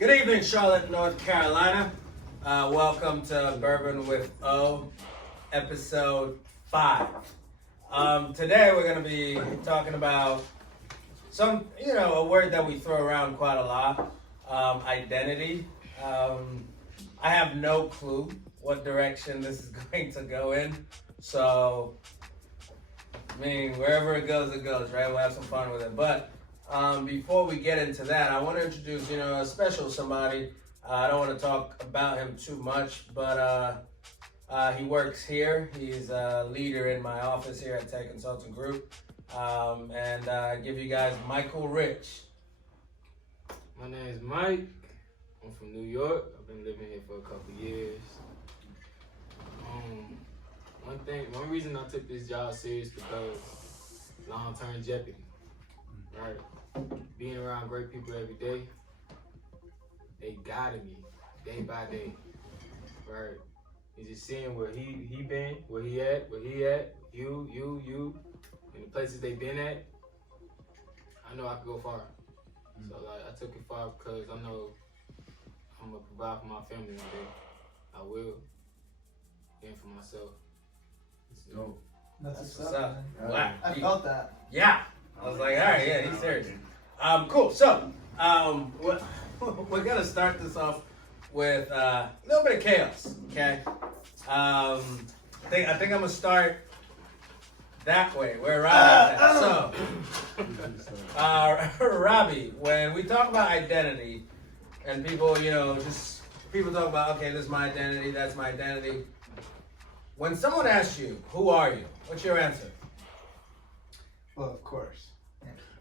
Good evening, Charlotte, North Carolina. Welcome to Bourbon with O, episode 5. Today we're going to be talking about a word that we throw around quite a lot, identity. I have no clue what direction this is going to go in, so, wherever it goes, right? We'll have some fun with it, but before we get into that, I want to introduce, a special somebody. I don't want to talk about him too much, but he works here. He's a leader in my office here at Tei Consulting Group. And I give you guys Michael Rich. My name is Mike. I'm from New York. I've been living here for a couple years. One reason I took this job serious because long-term jeopardy, right? Being around great people every day, they guided me day by day, right? And just seeing where he been, where he at, you, and the places they been at, I know I could go far. So I took it far because I know I'm gonna provide for my family one day. I will, and for myself. It's dope. That's what's up. Wow. I felt that. Yeah. I was like, all right, yeah, he's serious. Cool. So, we're gonna start this off with a little bit of chaos. Okay. I think I'm gonna start that way. Where Robbie's at. So, Robbie, when we talk about identity, and people, people talk about, okay, this is my identity, that's my identity. When someone asks you, who are you? What's your answer? Well, of course.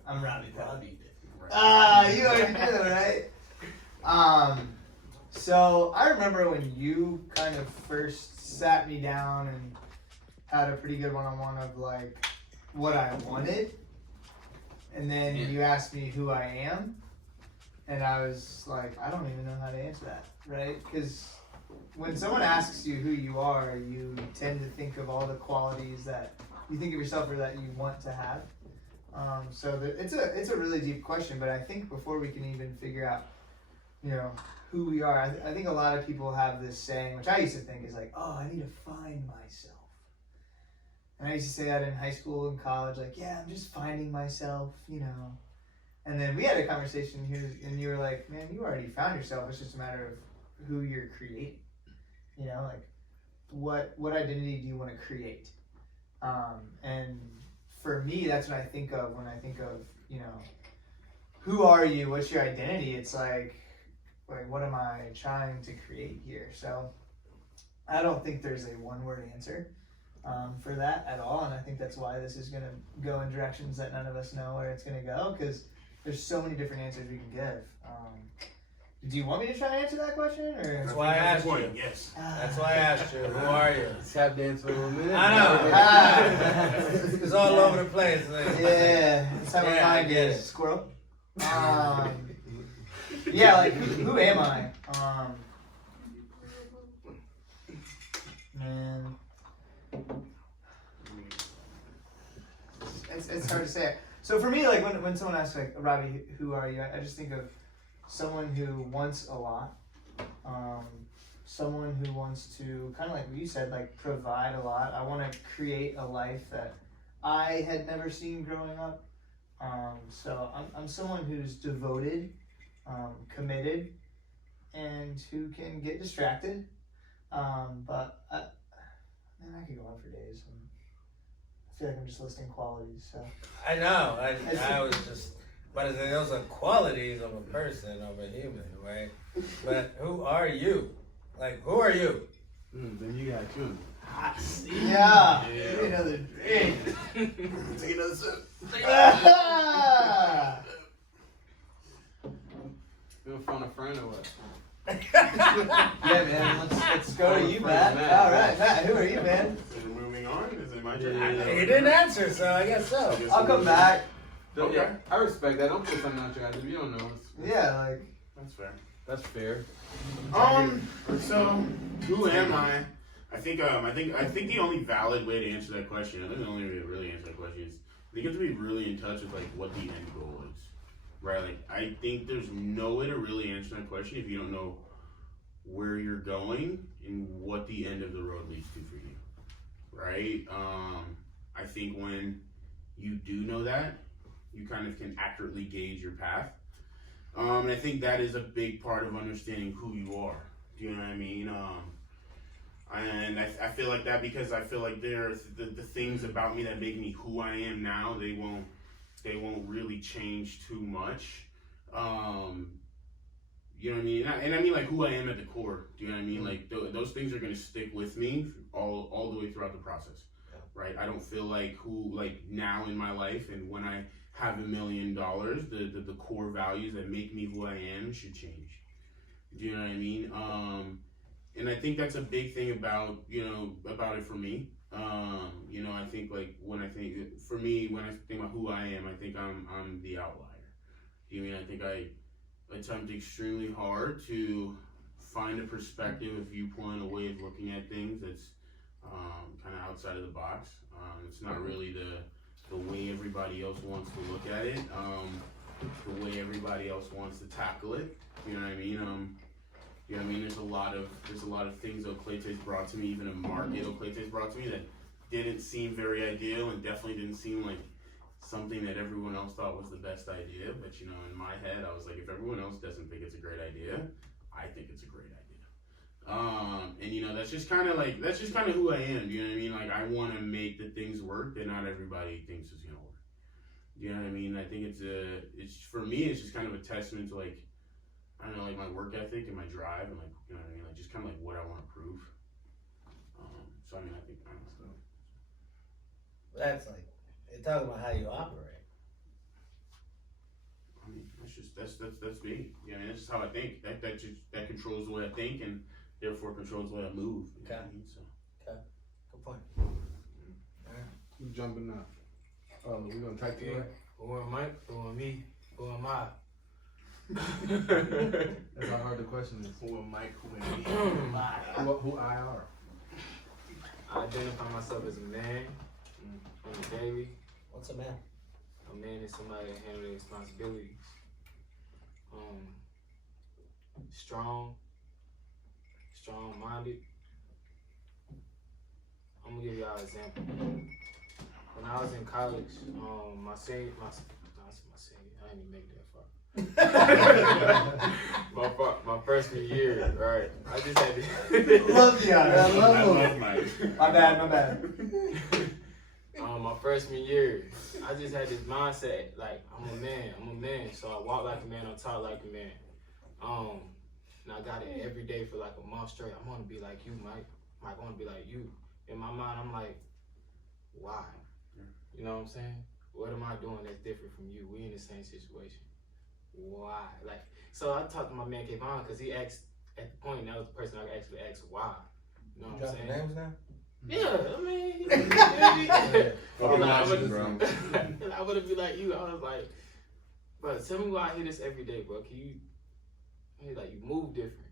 I'm Robbie. Right. You already knew, right? So I remember when you kind of first sat me down and had a pretty good one-on-one of like what I wanted, and then you asked me who I am, and I was like, I don't even know how to answer that, right? Because when someone asks you who you are, you tend to think of all the qualities that you think of yourself or that you want to have. It's a really deep question, but I think before we can even figure out, who we are, I think a lot of people have this saying, which I used to think is like, oh, I need to find myself. And I used to say that in high school and college, like, yeah, I'm just finding myself, And then we had a conversation here, and you were like, man, you already found yourself. It's just a matter of who you're creating. Like, what identity do you want to create? And for me, that's what I think of when I think of, who are you? What's your identity? It's like what am I trying to create here? So I don't think there's a one-word answer for that at all. And I think that's why this is going to go in directions that none of us know where it's going to go, because there's so many different answers we can give. Do you want me to try to answer that question? Or? That's why I asked you. Yes. That's why I asked you. Who are you? Tap dance for a minute. I know. It's all over the place. Yeah. That's how my mind is. Squirrel. Yeah, like who am I? Man. It's hard to say. So for me, like when someone asks like, Robbie, who are you? I just think of someone who wants a lot, someone who wants to, kind of like you said, like provide a lot. I want to create a life that I had never seen growing up. So I'm someone who's devoted, committed, and who can get distracted. But I could go on for days. I feel like I'm just listing qualities. So I know. I was just. But those are qualities of a person, of a human, right? But who are you? Like, who are you? Then you got you. yeah. Give me another drink. Take another sip. You gonna find a friend or what? Yeah, man. Let's go to you, Matt. All right, Matt. Who are you, man? Is it moving on? Is it my turn? He didn't answer, so I guess so. I'll come back. Okay. Yeah, I respect that. Don't put something out your if you don't know. Yeah, like. That's fair. That's fair. So who am I? I think the only valid way to answer that question, I think the only way to really answer that question is I think you have to be really in touch with like what the end goal is. right? Like, I think there's no way to really answer that question if you don't know where you're going and what the end of the road leads to for you, right? I think when you do know that, you kind of can accurately gauge your path. And I think that is a big part of understanding who you are. Do you know what I mean? And I feel like that because I feel like there's the things about me that make me who I am now, they won't really change too much. You know what I mean? And I mean like who I am at the core. Do you know what I mean? Like those things are gonna stick with me all the way throughout the process, right? I don't feel like now in my life and when I have $1 million, the core values that make me who I am should change. Do you know what I mean? And I think that's a big thing about it for me. I think like when I think about who I am, I think I'm the outlier. Do you mean I think I attempt extremely hard to find a perspective, a viewpoint, a way of looking at things that's kind of outside of the box. It's not really the way everybody else wants to look at it, the way everybody else wants to tackle it. You know what I mean? There's a lot of things Okletey's brought to me, even a market Okletey's brought to me that didn't seem very ideal and definitely didn't seem like something that everyone else thought was the best idea. But in my head, I was like, if everyone else doesn't think it's a great idea, I think it's a great idea. And that's just kind of who I am. You know what I mean? Like I want to make the things work that not everybody thinks is gonna work. You know what I mean? I think it's for me, it's just kind of a testament to like, I don't know, like my work ethic and my drive and like, you know what I mean? Like just kind of like what I want to prove. So I mean, I think honestly. That's like, you're talking about how you operate. I mean, that's me. You know, that's just how I think. That controls the way I think and therefore controls the way I move. You know what I mean? So. Okay. Good point. Who's jumping up? Oh, we're gonna type it right? Who am I? Who am me? Who am I? That's how hard the question is. Who am Mike? Who am me? Who I are? I identify myself as a man on the daily. What's a man? A man is somebody that handles their responsibilities. Strong-minded. I'm gonna give y'all an example. When I was in college, I didn't even make that far. my freshman year, right? I just had to. Love the honor. I love Mike. My bad. My freshman year, I just had this mindset like I'm a man. So I walk like a man, I talk like a man. And I got it every day for like a month straight. I want to be like you, Mike. I want to be like you. In my mind, I'm like, why? You know what I'm saying? What am I doing that's different from you? We in the same situation. Why? Like, so I talked to my man Kevon because he asked at the point. That was the person I actually asked why. You know what I'm saying? Names now? Yeah, I mean, I would have been like you. I was like, bro, tell me why I hear this every day, bro. You move different.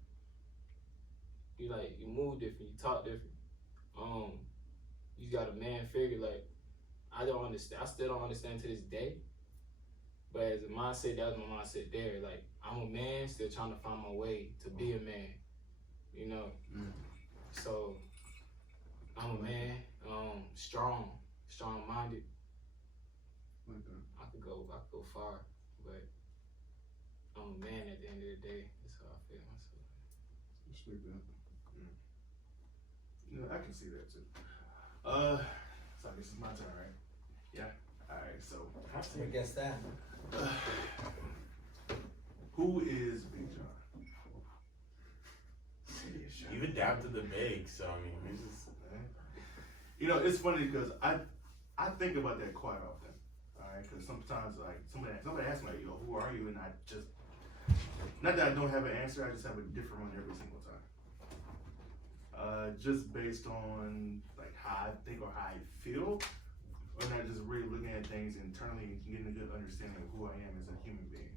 You move different. You talk different. You got a man figure. Like, I don't understand. I still don't understand to this day. But as a mindset, that was my mindset there. Like, I'm a man, still trying to find my way to be a man. You know. So. I'm a man, strong-minded. Okay. I could go far, but I'm a man at the end of the day. That's how I feel myself. Respect that. I can see that too. So this is my turn, right? Yeah. All right. So I guess that. who is Big John? You've adapted the big, so I mean, it's just. It's funny because I think about that quite often. All right, because sometimes like somebody asks me, like, who are you? And I just, not that I don't have an answer, I just have a different one every single time. Just based on like how I think or how I feel, or not just really looking at things internally and getting a good understanding of who I am as a human being.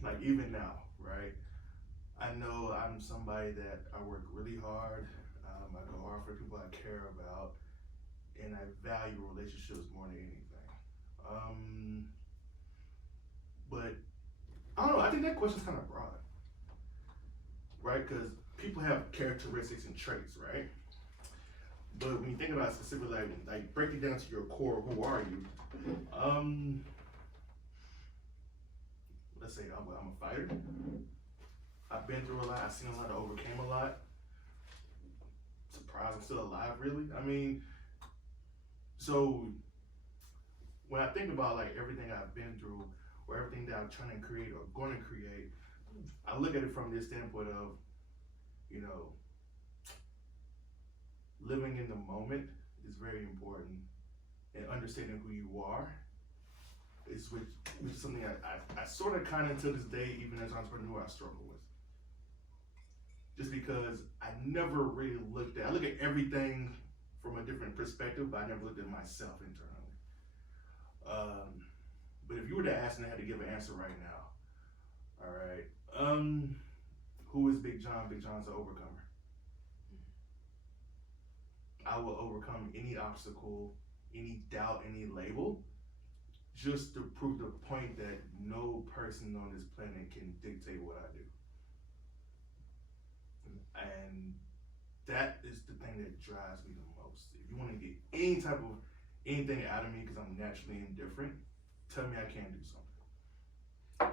Like even now, right? I know I'm somebody that I work really hard. I go hard for people I care about, and I value relationships more than anything. But I don't know. I think that question's kind of broad, right? Because people have characteristics and traits, right? But when you think about it specifically, like break it down to your core, who are you? Let's say I'm a fighter. I've been through a lot. I've seen a lot. I overcame a lot. Surprised I'm still alive, really. I mean, so when I think about like everything I've been through, or everything that I'm trying to create or going to create, I look at it from this standpoint of, you know, living in the moment is very important, and understanding who you are is which is something I sort of kind of to this day, even as an entrepreneur, I struggle with. Just because I never really I look at everything from a different perspective, but I never looked at myself internally. But if you were to ask me, I had to give an answer right now. All right. Who is Big John? Big John's an overcomer. I will overcome any obstacle, any doubt, any label, just to prove the point that no person on this planet can dictate what I do. And that is the thing that drives me the most. If you want to get any type of anything out of me because I'm naturally indifferent, tell me I can't do something.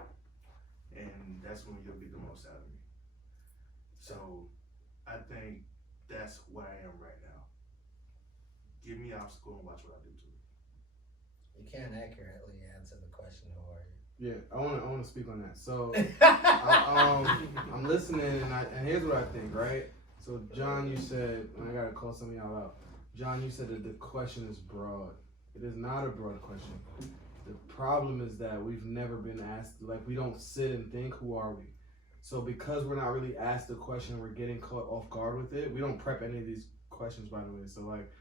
And that's when you'll get the most out of me. So I think that's what I am right now. Give me an obstacle and watch what I do to it. You can't accurately answer the question, who are you? Yeah, I want to speak on that. So I'm listening, and here's what I think, right? So John, you said, and I gotta call some of y'all out. John, you said that the question is broad. It is not a broad question. The problem is that we've never been asked, like we don't sit and think, who are we? So because we're not really asked the question, we're getting caught off guard with it. We don't prep any of these questions, by the way. So like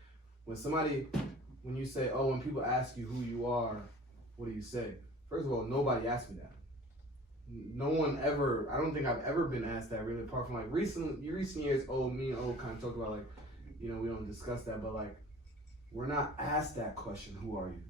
when you say, oh, when people ask you who you are, what do you say? First of all, nobody asked me that. No one ever, I don't think I've ever been asked that really, apart from like recent years, me and O kind of talked about like, you know, we don't discuss that, but like, we're not asked that question, who are you?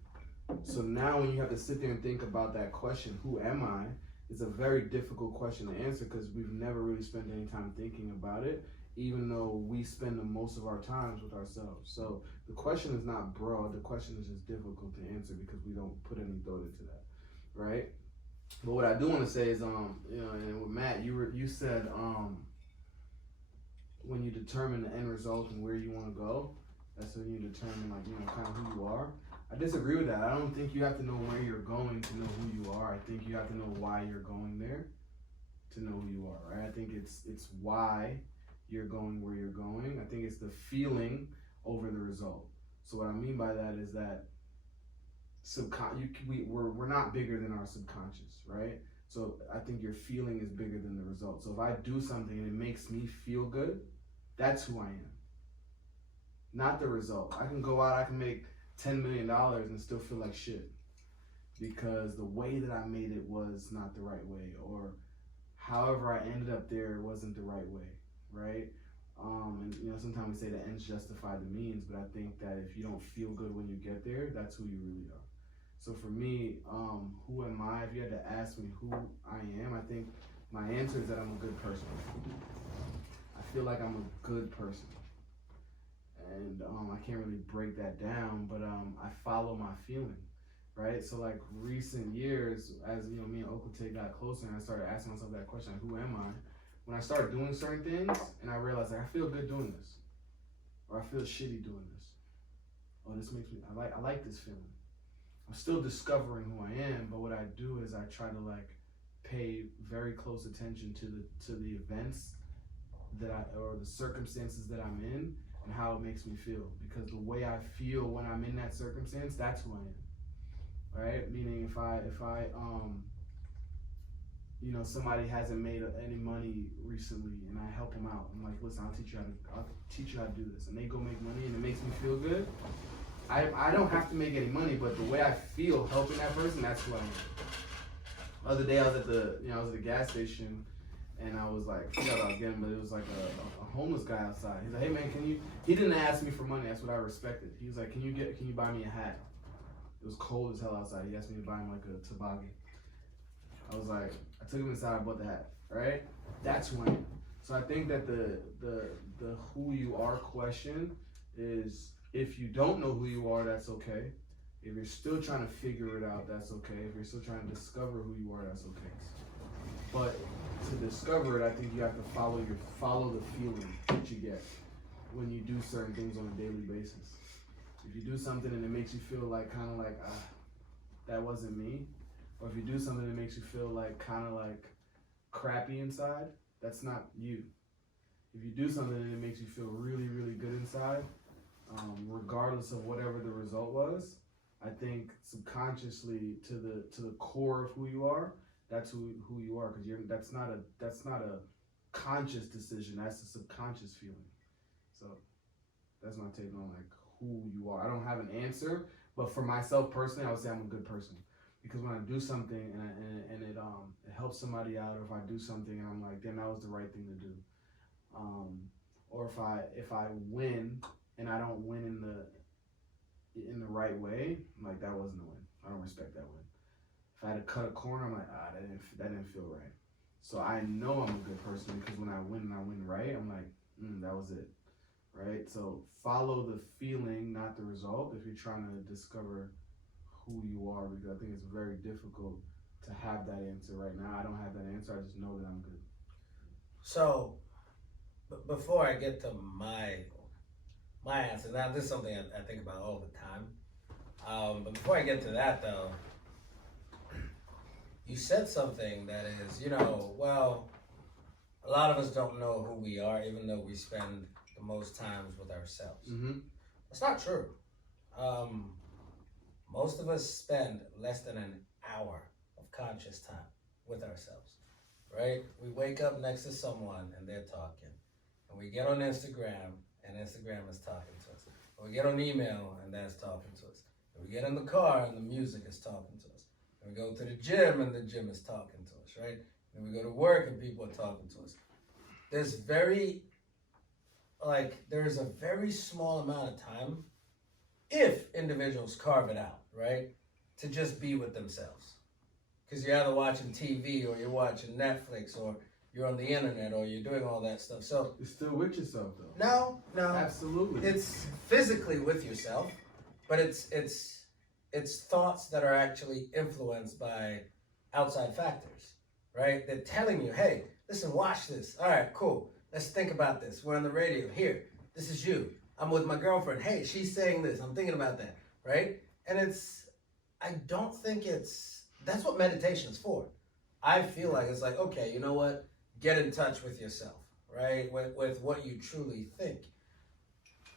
So now when you have to sit there and think about that question, who am I? It's a very difficult question to answer because we've never really spent any time thinking about it, even though we spend the most of our times with ourselves. So the question is not broad, the question is just difficult to answer because we don't put any thought into that, right? But what I do want to say is, you know, and with Matt, you said when you determine the end result and where you want to go, that's when you determine, like, you know, kind of who you are. I disagree with that. I don't think you have to know where you're going to know who you are. I think you have to know why you're going there to know who you are, right? I think it's why you're going where you're going. I think it's the feeling over the result. So what I mean by that is that we're not bigger than our subconscious, right? So I think your feeling is bigger than the result. So if I do something and it makes me feel good, that's who I am. Not the result. I can go out, I can make $10 million and still feel like shit because the way that I made it was not the right way, or however I ended up there wasn't the right way, right? And you know, sometimes we say the ends justify the means, but I think that if you don't feel good when you get there, that's who you really are. So for me, who am I? If you had to ask me who I am, I think my answer is that I'm a good person. I feel like I'm a good person. And I can't really break that down, but I follow my feeling, right? So like recent years, as you know, me and Okletey got closer and I started asking myself that question, like, who am I? When I started doing certain things and I realized like, I feel good doing this, or I feel shitty doing this. Oh, this makes me, I like this feeling. I'm still discovering who I am, but what I do is I try to like pay very close attention to the events that or the circumstances that I'm in and how it makes me feel. Because the way I feel when I'm in that circumstance, that's who I am, right? Meaning if I you know, somebody hasn't made any money recently and I help them out, I'm like, listen, I'll teach you how to do this, and they go make money and it makes me feel good. I don't have to make any money, but the way I feel helping that person, that's who I am. The other day I was at the gas station and I was like, I forgot what I was getting, but it was like a homeless guy outside. He's like, hey man, he didn't ask me for money, that's what I respected. He was like, can you buy me a hat? It was cold as hell outside. He asked me to buy him like a toboggan. I was like, I took him inside, I bought the hat, right? That's who I am. So I think that the who you are question is, if you don't know who you are, that's okay. If you're still trying to figure it out, that's okay. If you're still trying to discover who you are, that's okay. But to discover it, I think you have to follow the feeling that you get when you do certain things on a daily basis. If you do something and it makes you feel like kind of like, that wasn't me, or if you do something that makes you feel like kind of like crappy inside, that's not you. If you do something and it makes you feel really, really good inside, regardless of whatever the result was, I think subconsciously to the core of who you are, that's who you are, because that's not a conscious decision. That's a subconscious feeling. So that's my take on like who you are. I don't have an answer, but for myself personally, I would say I'm a good person, because when I do something and it helps somebody out, or if I do something and I'm like, damn, that was the right thing to do, or if I win and I don't win in the right way, I'm like, that wasn't a win. I don't respect that win. If I had to cut a corner, I'm like, that didn't feel right. So I know I'm a good person, because when I win and I win right, I'm like, that was it, right? So follow the feeling, not the result, if you're trying to discover who you are, because I think it's very difficult to have that answer right now. I don't have that answer. I just know that I'm good. So, before I get to my answer, now this is something I think about all the time. But before I get to that, though, you said something that is, well, a lot of us don't know who we are, even though we spend the most times with ourselves. Mm-hmm. That's not true. Most of us spend less than an hour of conscious time with ourselves, right? We wake up next to someone and they're talking. And we get on Instagram and Instagram is talking to us. Or we get on email and that's talking to us. And we get in the car and the music is talking to us. And we go to the gym and the gym is talking to us, right? And we go to work and people are talking to us. There's a very small amount of time, if individuals carve it out, right, to just be with themselves. Because you're either watching TV or you're watching Netflix or you're on the internet or you're doing all that stuff. So You're still with yourself, though. No. Absolutely. It's physically with yourself, but it's thoughts that are actually influenced by outside factors, right? They're telling you, hey, listen, watch this. All right, cool. Let's think about this. We're on the radio. Here, this is you. I'm with my girlfriend. Hey, she's saying this. I'm thinking about that, right? And I don't think that's what meditation is for. I feel like it's like, okay, you know what? Get in touch with yourself, right? With what you truly think.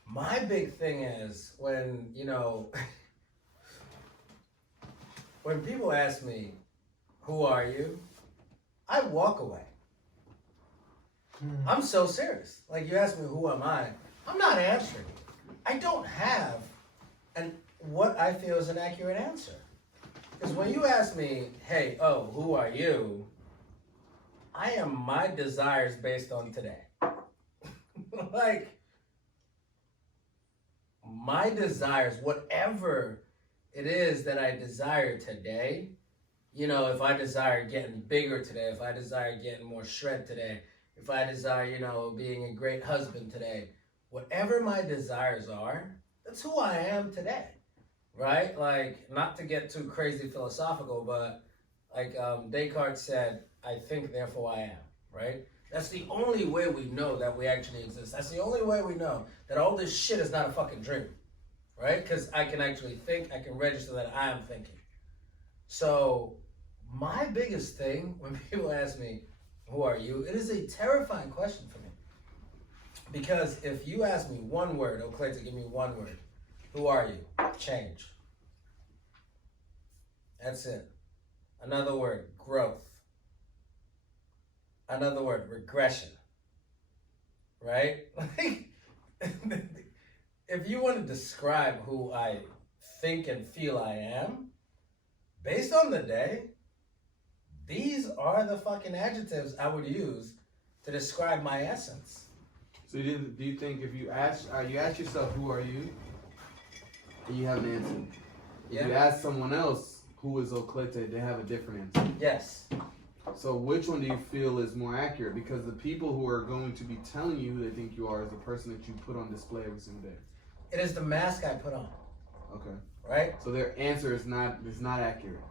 My big thing is when, when people ask me, who are you? I walk away. I'm so serious. Like, you ask me, who am I? I'm not answering. I don't have what I feel is an accurate answer. Because when you ask me, hey, who are you? I am my desires based on today. Like, my desires, whatever it is that I desire today, if I desire getting bigger today, if I desire getting more shred today, if I desire, being a great husband today, whatever my desires are, that's who I am today, right? Like, not to get too crazy philosophical, but like Descartes said, I think, therefore I am, right? That's the only way we know that we actually exist. That's the only way we know that all this shit is not a fucking dream, right? Because I can actually think, I can register that I am thinking. So my biggest thing when people ask me, who are you? It is a terrifying question for me. Because if you ask me one word, Okletey, give me one word. Who are you? Change. That's it. Another word, growth. Another word, regression. Right? Like, if you want to describe who I think and feel I am, based on the day, these are the fucking adjectives I would use to describe my essence. So do you think if you ask yourself, who are you? And you have an answer. If you ask someone else who is Okletey, they have a different answer. Yes. So which one do you feel is more accurate? Because the people who are going to be telling you who they think you are is the person that you put on display every single day. It is the mask I put on. Okay. Right? So their answer is not accurate.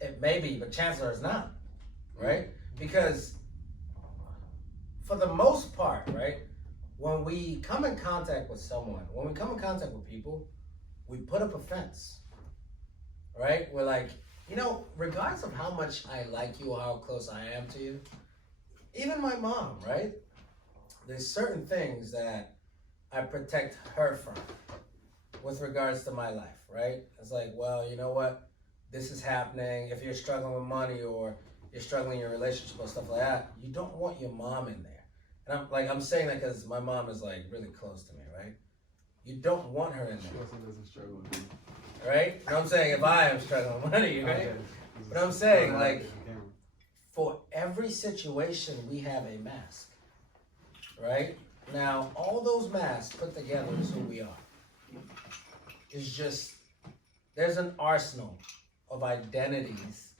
It may be, but chances are it's not. Right? Because for the most part, right, when we come in contact with someone, when we come in contact with people, we put up a fence. Right? We're like, you know, regardless of how much I like you or how close I am to you, even my mom, right? There's certain things that I protect her from with regards to my life, right? It's like, well, you know what? This is happening. If you're struggling with money or you're struggling in your relationship or stuff like that, you don't want your mom in there. And I'm saying that because my mom is like really close to me, right? You don't want her in there. She also doesn't struggle with you. Right? You know what I'm saying? If I am struggling with money, right? Okay. But I'm saying, like, for every situation, we have a mask. Right? Now, all those masks put together is who we are. It's just, there's an arsenal of identities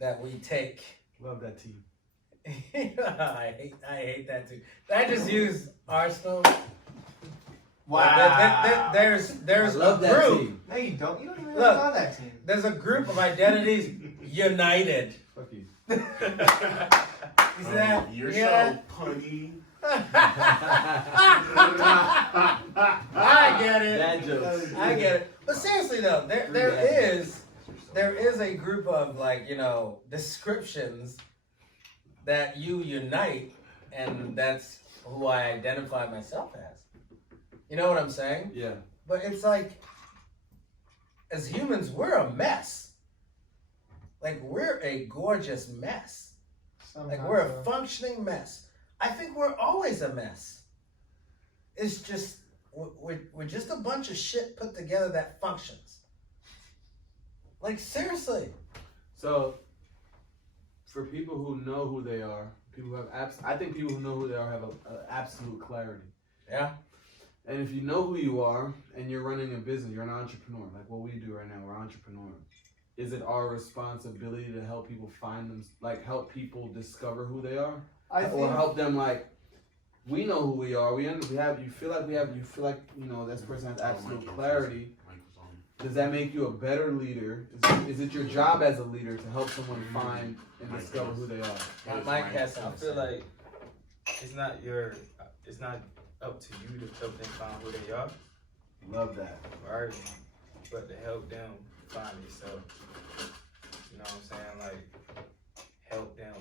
that we take. Love that team. I hate that too. I just use arsenal. Wow. There's I love a that group. team. No, you don't. You don't even know Look. what's on that team. There's a group of identities united. Fuck you. You see that? You're Yeah. so punny. I get it. Dad jokes. I get it. But seriously though, there is a group of, like, you know, descriptions that you unite, and that's who I identify myself as. You know what I'm saying? Yeah. But it's like, as humans, we're a mess. Like, we're a gorgeous mess. Like, we're a functioning mess. I think we're always a mess. It's just, we're just a bunch of shit put together that functions. Like, seriously. So, for people who know who they are, people who have I think people who know who they are have a absolute clarity. Yeah. And if you know who you are and you're running a business, you're an entrepreneur, like what we do right now, we're entrepreneurs. Is it our responsibility to help people find them, like help people discover who they are? Or help them, like, we know who we are, you feel like, you know, this person has absolute clarity. Does that make you a better leader? Is it your job as a leader to help someone find and discover who they are? Mike has I feel like it's not up to you to help them find who they are, Love that. right? But to help them find themselves. You know what I'm saying? Like, help them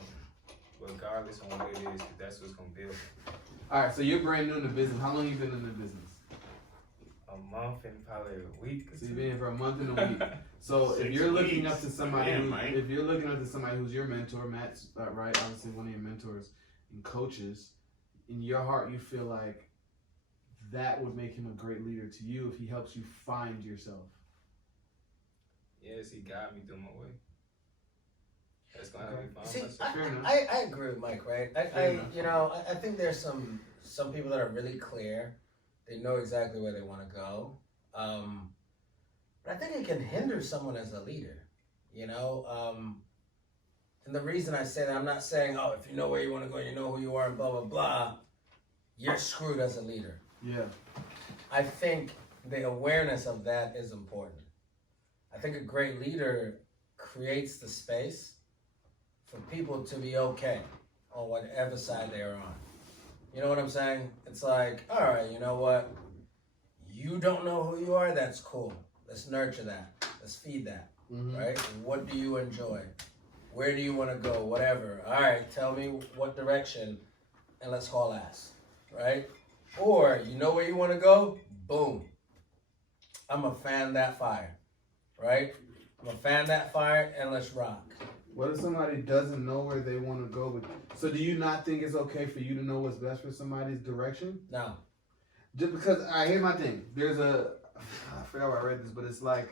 regardless on what it is, 'cause that's what's gonna build them. All right, so you're brand new in the business. How long you been in the business? A month and probably a week. Or So you've two. been here for a month and a week. So if 6 you're looking weeks. up to somebody, Damn, Mike. if you're looking up to somebody who's your mentor, Matt's right, obviously one of your mentors and coaches, in your heart you feel like that would make him a great leader to you if he helps you find yourself. Yes, he guided me through my way. That's gonna help me find See, myself. Fair enough. I agree with Mike, right? Fair enough. You know, I think there's some people that are really clear. They know exactly where they want to go. But I think it can hinder someone as a leader, you know? And the reason I say that, I'm not saying, oh, if you know where you want to go, you know who you are, and blah, blah, blah, you're screwed as a leader. Yeah. I think the awareness of that is important. I think a great leader creates the space for people to be okay on whatever side they're on. You know what I'm saying? It's like, all right, you know what? You don't know who you are? That's cool. Let's nurture that. Let's feed that, right? What do you enjoy? Where do you want to go? Whatever. All right, tell me what direction, and let's haul ass, right? Or you know where you want to go? Boom. I'm a fan that fire, right? I'm a fan that fire, and let's rock. What if somebody doesn't know where they want to go with? So do you not think it's okay for you to know what's best for somebody's direction? No. Just because, all right, here's my thing. There's I forgot where I read this, but it's like,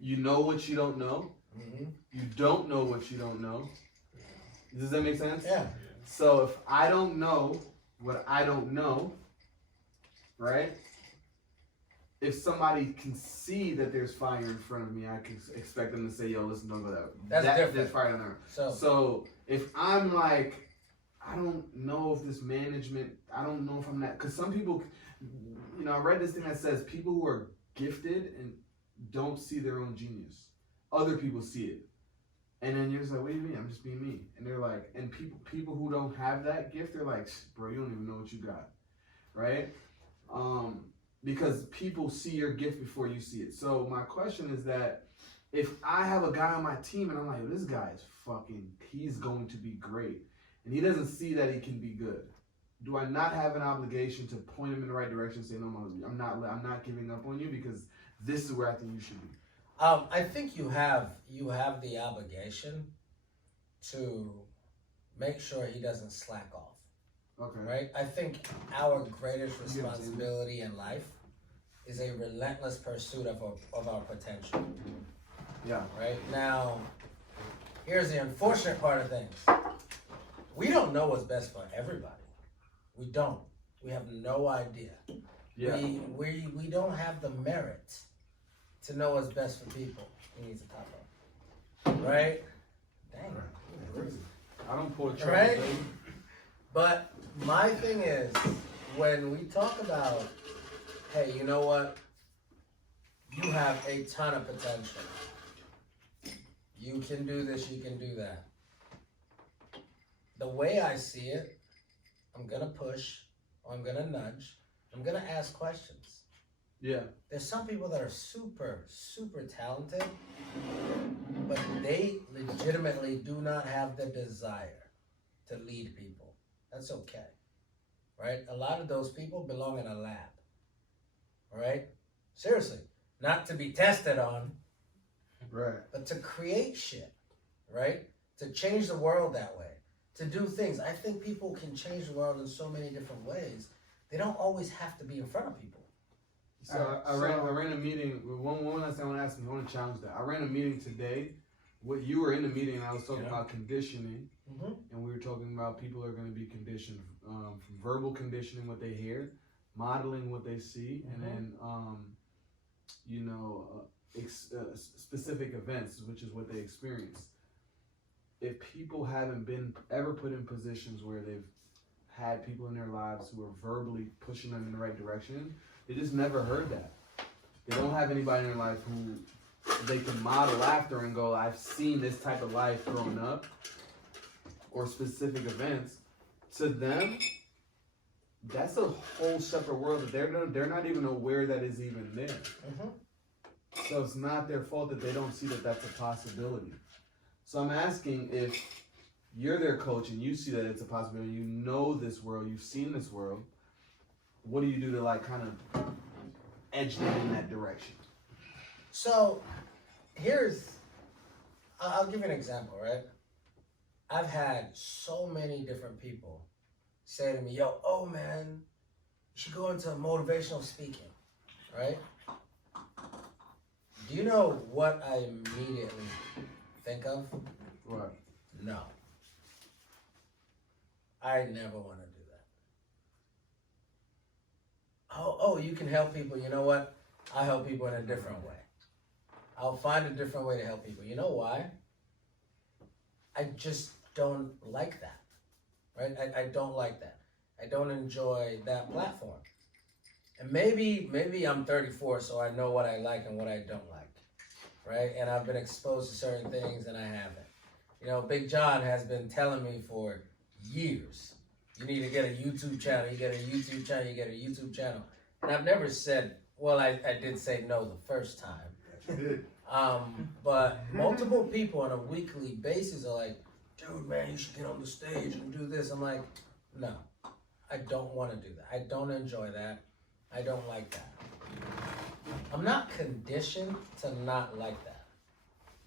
you know what you don't know. Mm-hmm. You don't know what you don't know. Does that make sense? Yeah. So if I don't know what I don't know, right? if somebody can see that there's fire in front of me, I can expect them to say, "Yo, listen, don't go that way." That's different. There's fire in there. So So if I'm like, I don't know if this management, I don't know if I'm that, because some people, you know, I read this thing that says people who are gifted and don't see their own genius. Other people see it. And then you're just like, what do you mean? I'm just being me. And they're like, and people who don't have that gift, they're like, bro, you don't even know what you got. Right? Because people see your gift before you see it. So my question is that if I have a guy on my team and I'm like, this guy is he's going to be great. And he doesn't see that he can be good. Do I not have an obligation to point him in the right direction and say, no, I'm not giving up on you because this is where I think you should be? I think you have the obligation to make sure he doesn't slack off. Okay. Right? I think our greatest responsibility in life is a relentless pursuit of our potential. Yeah. Right? Now, here's the unfortunate part of things. We don't know what's best for everybody. We don't. We have no idea. Yeah. We don't have the merit to know what's best for people. He needs a top up. Right? Dang. I don't pull a trouble, Right? baby. But my thing is, when we talk about, hey, you know what? You have a ton of potential. You can do this, you can do that. The way I see it, I'm gonna push, or I'm gonna nudge, I'm gonna ask questions. Yeah. There's some people that are super, super talented, but they legitimately do not have the desire to lead people. That's okay, right? A lot of those people belong in a lab, right? Seriously, not to be tested on, Right. but to create shit, right? To change the world that way, to do things. I think people can change the world in so many different ways. They don't always have to be in front of people. So I ran a meeting. One last thing I want to ask you. I want to challenge that. I ran a meeting today. You were in the meeting, and I was talking about conditioning, and we were talking about people are going to be conditioned from verbal conditioning, what they hear, modeling what they see, and then specific events, which is what they experience. If people haven't been ever put in positions where they've had people in their lives who are verbally pushing them in the right direction, they just never heard that. They don't have anybody in their life who they can model after and go, I've seen this type of life growing up, or specific events. To them, that's a whole separate world that they're not even aware that is even there. So it's not their fault that they don't see that that's a possibility. So I'm asking, if you're their coach and you see that it's a possibility, you know this world, you've seen this world, what do you do to like kind of edge them in that direction? So I'll give you an example, right? I've had so many different people say to me, yo, oh man, you should go into motivational speaking, right? Do you know what I immediately think of? What? No. I never want to do that. Oh, you can help people. You know what? I'll help people in a different way. I'll find a different way to help people. You know why? I just don't like that, right? I don't like that. I don't enjoy that platform. And maybe I'm 34, so I know what I like and what I don't like, right? And I've been exposed to certain things and I haven't. You know, Big John has been telling me for years, you need to get a YouTube channel, you get a YouTube channel, you get a YouTube channel. And I've never said, well, I did say no the first time. But multiple people on a weekly basis are like, dude, man, you should get on the stage and do this. I'm like, no, I don't want to do that. I don't enjoy that. I don't like that. I'm not conditioned to not like that.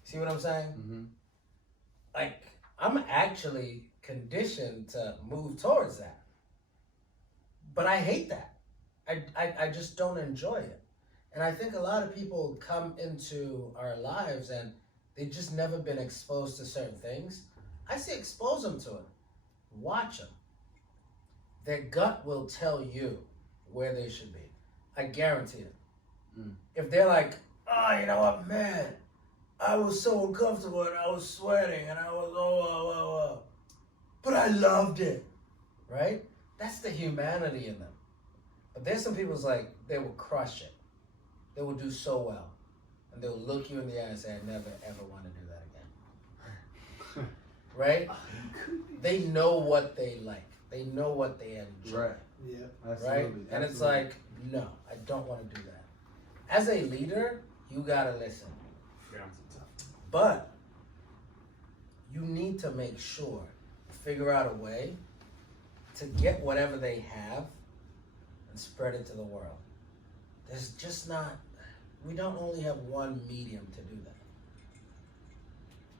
See what I'm saying? Mm-hmm. Like, I'm actually conditioned to move towards that. But I hate that. I just don't enjoy it. And I think a lot of people come into our lives and they've just never been exposed to certain things. I say expose them to it. Watch them. Their gut will tell you where they should be. I guarantee it. If they're like, oh, you know what, man, I was so uncomfortable and I was sweating and I was but I loved it, right? That's the humanity in them. But there's some people's like, they will crush it. They will do so well. And they'll look you in the eye and say, I never ever want to do that again. Right? They know what they like. They know what they enjoy. Right. Yeah. Absolutely. Right? And it's like, no, I don't want to do that. As a leader, you gotta listen. Yeah. But you need to make sure, figure out a way to get whatever they have and spread it to the world. There's just not, we don't only have one medium to do that.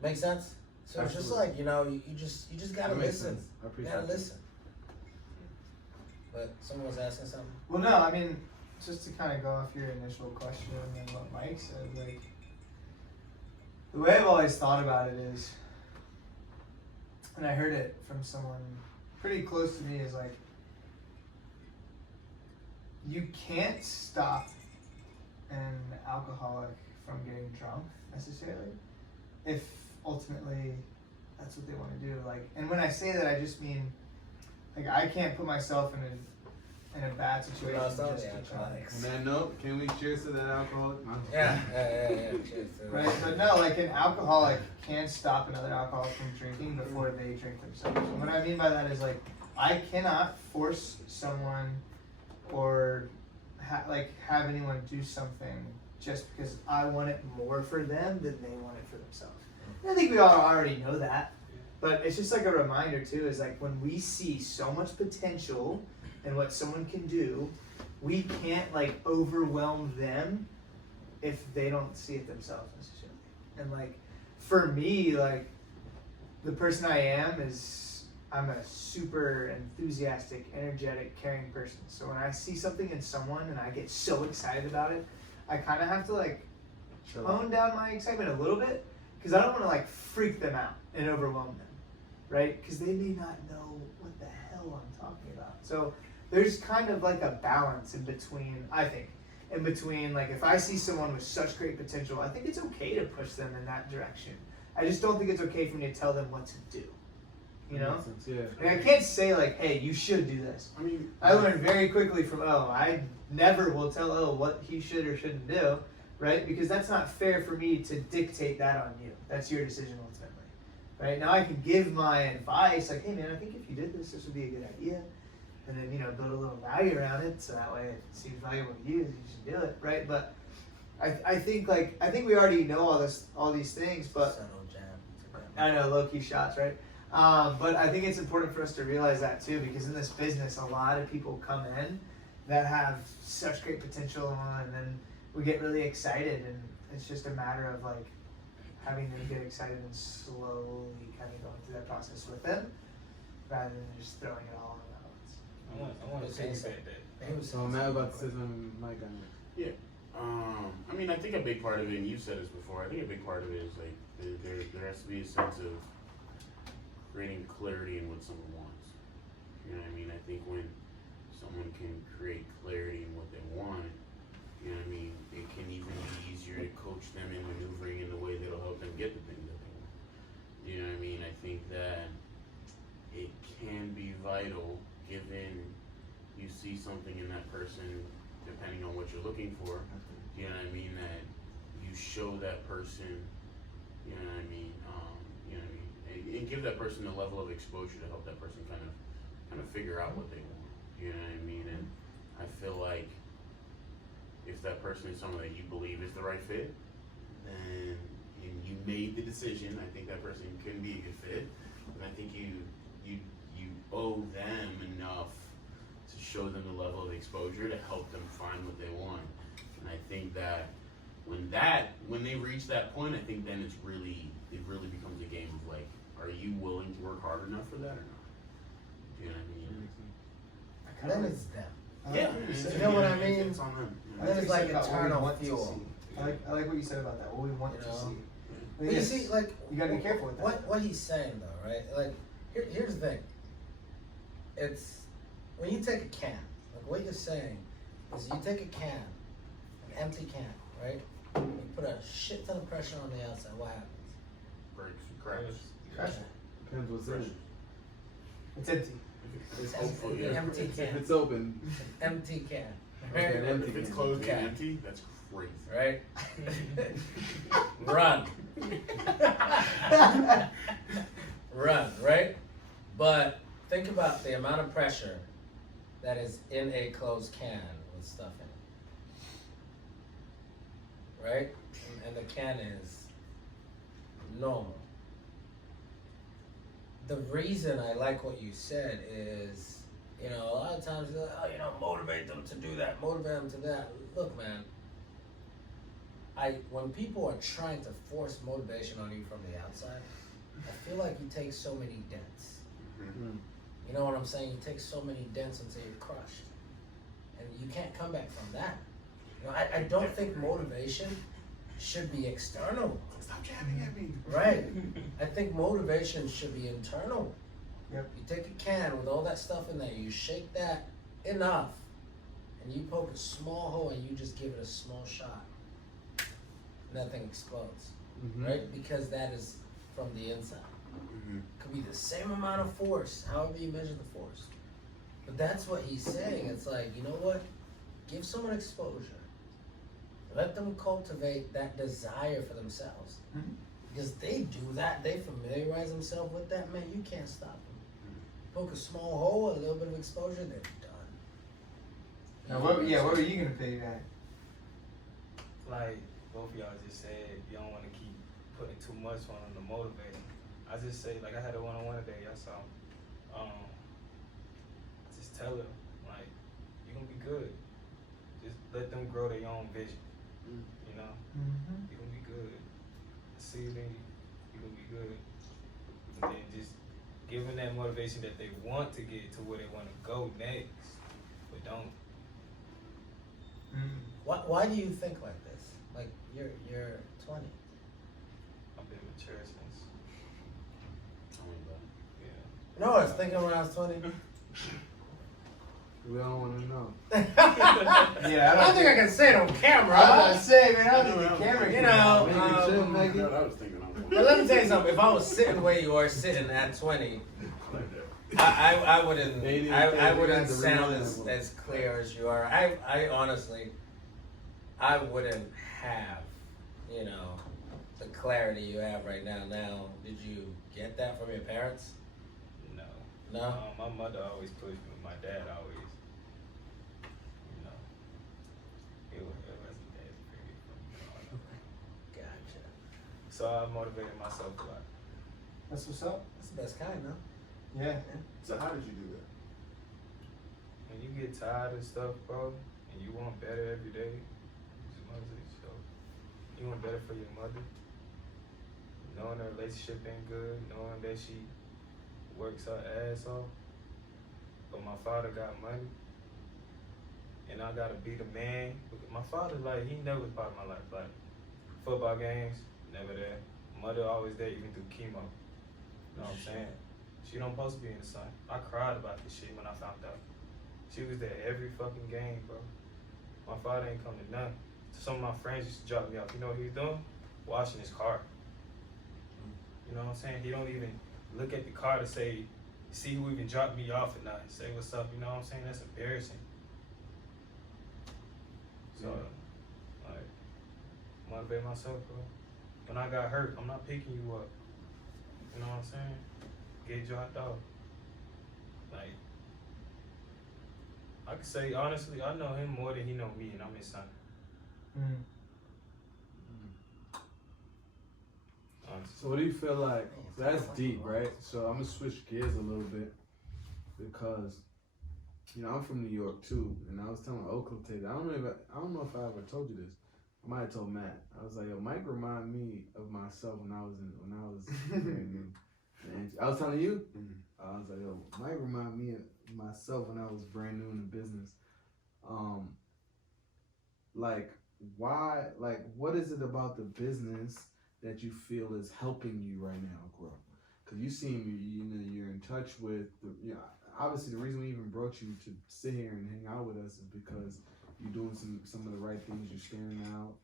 Make sense? So it's just Absolutely. like, you know, you just gotta That makes listen. sense. I You appreciate gotta that. listen. But someone was asking something? Well, no, I mean, just to kind of go off your initial question and what Mike said, like, the way I've always thought about it is, and I heard it from someone pretty close to me, is like, you can't stop an alcoholic from getting drunk necessarily, if ultimately that's what they want to do. Like, and when I say that, I just mean, like, I can't put myself in a bad situation No, it's not just the to try. alcoholics. On that note, can we cheers to that alcoholic? Yeah. Cheers to that. Right, but no, like an alcoholic can't stop another alcoholic from drinking before they drink themselves. And what I mean by that is like, I cannot force someone or have anyone do something just because I want it more for them than they want it for themselves. And I think we all already know that, but it's just like a reminder too, is like when we see so much potential in what someone can do, we can't like overwhelm them if they don't see it themselves necessarily. And like, for me, like, the person I am is, I'm a super enthusiastic, energetic, caring person. So when I see something in someone and I get so excited about it, I kind of have to like tone down my excitement a little bit, because I don't want to like freak them out and overwhelm them, right? Because they may not know what the hell I'm talking about. So there's kind of like a balance in between, I think, in between, like, if I see someone with such great potential, I think it's okay to push them in that direction. I just don't think it's okay for me to tell them what to do. You know? Yeah. Like, I can't say like, hey, you should do this. I mean, I learned very quickly from O. I never will tell O what he should or shouldn't do, right? Because that's not fair for me to dictate that on you. That's your decision ultimately, right? Now I can give my advice, like, hey man, I think if you did this, this would be a good idea. And then, you know, build a little value around it, so that way it seems valuable to you, you should do it, right? But I think we already know all these things, but Subtle jam. I know, low-key shots, right? But I think it's important for us to realize that too, because in this business, a lot of people come in that have such great potential, and then we get really excited, and it's just a matter of like having them get excited and slowly kind of going through that process with them, rather than just throwing it all in the house. I want to piggyback that. So I'm mad about to say something, Mike. I mean, I think a big part of it, and you've said this before, I think a big part of it is like there has to be a sense of creating clarity in what someone wants. You know what I mean? I think when someone can create clarity in what they want, you know what I mean, it can even be easier to coach them in maneuvering in the way that'll help them get the thing that they want. You know what I mean? I think that it can be vital, given you see something in that person, depending on what you're looking for, you know what I mean, that you show that person, you know what I mean, and give that person a level of exposure to help that person kind of figure out what they want, you know what I mean. And I feel like if that person is someone that you believe is the right fit, then and you made the decision, I think that person can be a good fit, and I think you owe them enough to show them the level of exposure to help them find what they want. And I think that when they reach that point, I think then it really becomes a game of like, are you willing to work hard enough for that or not? You know what I mean? Then it's them. Yeah, You know what I mean? It's on them. I Then like it's what you like said about what we eternal want to fuel. see. I like what you said about that. What we want You to know? see. But you see, like, you gotta be careful with that. What he's saying though, right? Like, here's the thing. It's when you take a can. Like what you're saying is, you take a can, and empty can, right? You put a shit ton of pressure on the outside. What happens? Breaks, cracks. Pressure. Depends what's in it. It's empty. It's Empty, hopefully yeah. empty If can. it's open, Empty can. Okay, Right? empty If it's can. closed Okay. and empty, that's crazy. Right? Run. Run, right? But think about the amount of pressure that is in a closed can with stuff in it. Right? And the can is normal. The reason I like what you said is, you know, a lot of times you're like, oh, you know, motivate them to do that, motivate them to that. Look, man, when people are trying to force motivation on you from the outside, I feel like you take so many dents. Mm. You know what I'm saying? You take so many dents until you're crushed. And you can't come back from that. You know, I don't think motivation should be external. Stop jabbing at me. Right. I think motivation should be internal. Yep. You take a can with all that stuff in there, you shake that enough, and you poke a small hole and you just give it a small shot. Nothing explodes. Right? Because that is from the inside. Could be the same amount of force, however you measure the force. But that's what he's saying. It's like, you know what? Give someone exposure. Let them cultivate that desire for themselves. Mhm. Because they do that, they familiarize themselves with that, man, you can't stop them. Poke a small hole, a little bit of exposure, they're done. Now, what were you gonna piggyback? Like both of y'all just said, you don't want to keep putting too much on them to motivate them. I just say, like I had a one-on-one today, y'all saw. Just tell them, like, you're gonna be good. Just let them grow their own vision. You know, Mm-hmm. you're gonna be good. See it in you, you're gonna be good. And then just give them that motivation that they want to get to where they want to go next, but don't. Why do you think like this? Like, you're 20. I've been mature since. Yeah. You know, I was thinking when I was 20. We don't want to know. Yeah, I don't think I can say it on camera. I was gonna say, man, I don't think the camera You can know, Maybe chill, Maggie. I was thinking But let me tell you something. If I was sitting where you are sitting at 20, I wouldn't. Maybe I we wouldn't had to sound rewind as, that one. as clear as you are. I honestly, I wouldn't have, you know, the clarity you have right now. Now, did you get that from your parents? No. No. My mother always pushed me. My dad always, you know, it wasn't that period for me. Gotcha. So I motivated myself a lot. That's what's up. That's the best kind, though. Yeah. So how did you do that? When you get tired of stuff, bro, and you want better every day, just motivate yourself. You want better for your mother. Knowing her relationship ain't good, knowing that she works her ass off, but my father got money, and I gotta be the man. My father, like, he never was part of my life. Like, football games, never there. Mother always there, even through chemo. You know what I'm saying? She don't supposed to be in the sun. I cried about this shit when I found out. She was there every fucking game, bro. My father ain't come to none. Some of my friends used to drop me off. You know what he was doing? Washing his car. You know what I'm saying? He don't even look at the car to say, see who even dropped me off or not. Say what's up, you know what I'm saying? That's embarrassing. So, like, motivate myself, bro. When I got hurt, I'm not picking you up. You know what I'm saying? Get dropped off. Like, I could say honestly, I know him more than he know me, and I'm his son. Mm. Honestly. So what do you feel like? That's deep, right? So I'm gonna switch gears a little bit because, you know, I'm from New York too, and I was telling Okletey, I don't know if I ever told you this. I might have told Matt. I was like, yo, Mike remind me of myself when I was brand new. And I was telling you, I was like, yo, Mike remind me of myself when I was brand new in the business. Like, why? Like, what is it about the business that you feel is helping you right now grow? Because you seem, you know, you're in touch with the, you know, obviously the reason we even brought you to sit here and hang out with us is because you're doing some of the right things. You're standing out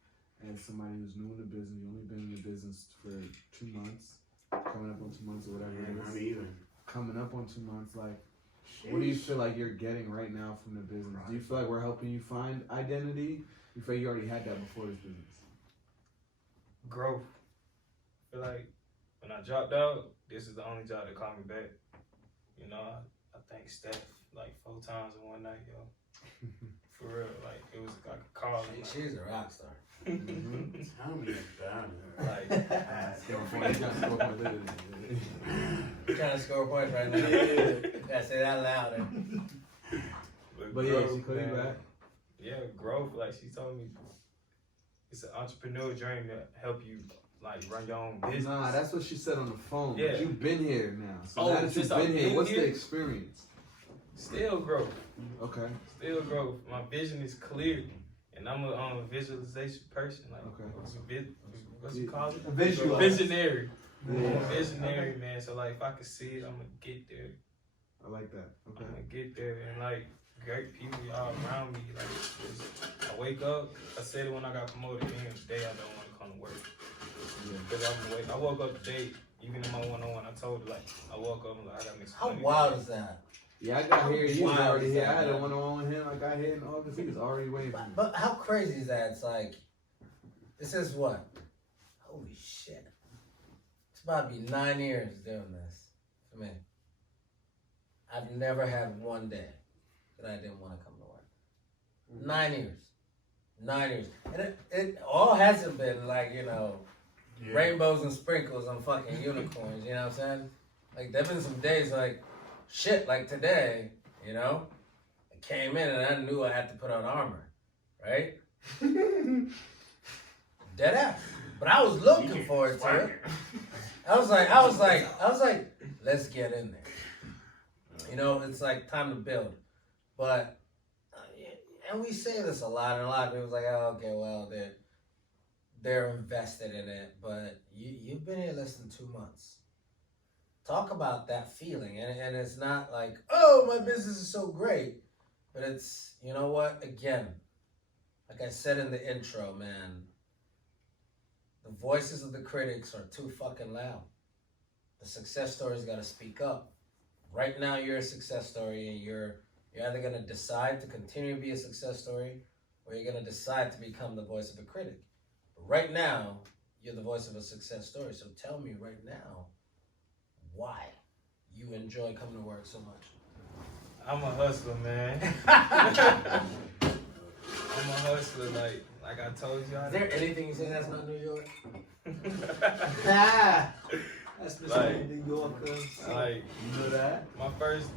as somebody who's new in the business. You've only been in the business for 2 months, coming up on 2 months or whatever it is. I'm even. Coming up on 2 months, like, what do you feel like you're getting right now from the business? Do you feel like we're helping you find identity? You feel like you already had that before this business? Growth. I feel like when I dropped out, this is the only job that called me back. You know, I thank Steph like 4 times in one night, yo. For real, like it was like a call. She's a rock star. Tell me about it. Like, Trying to score points right now. Gotta say that louder. But yeah, she called you back. Yeah, growth. Like she told me, it's an entrepreneur dream to help you like run your own business. Nah, that's what she said on the phone. Yeah. But you've been here now. So Oh, now that you've since I've been here, been what's here? the experience? Still growth. Okay. Still growth. My vision is clear, and I'm a visualization person. Like, Okay. what's you call it? A visual. Visionary. Yeah. Visionary, man. So like, if I could see it, I'm gonna get there. I like that. Okay. I'm gonna get there, and like great people all around me. Like, I wake up. I said it when I got promoted. Damn, today I don't want to come to work. Yeah. Because I'm awake. I woke up today. Even in my one-on-one, I told her like, I woke up and like, I gotta make some How money. wild is that? Yeah, I got here. He was Wow, already here. I had a man. one-on-one with him. I got here in August. He was already waiting for me. But how crazy is that? It's like, this is what? Holy shit. It's about to be 9 years doing this for me. I've never had one day that I didn't want to come to work. 9 years. 9 years. And it all hasn't been like, you know, rainbows and sprinkles on fucking unicorns, you know what I'm saying? Like, there been some days like, shit, like today, you know? I came in and I knew I had to put on armor, right? Dead ass. But I was looking forward to it. I was like, let's get in there. You know, it's like time to build. But, and we say this a lot, and a lot of people's like, oh, okay, well, they're invested in it, but you've been here less than 2 months. Talk about that feeling, and it's not like, oh, my business is so great, but it's, you know what, again, like I said in the intro, man, the voices of the critics are too fucking loud. The success stories got to speak up. Right now, you're a success story, and you're either going to decide to continue to be a success story, or you're going to decide to become the voice of a critic. But right now, you're the voice of a success story, so tell me right now, why you enjoy coming to work so much? I'm a hustler, man. I'm a hustler, like I told you. Is there anything you say that's not New York? That's the Like- New Yorkers. Like, You know that? my first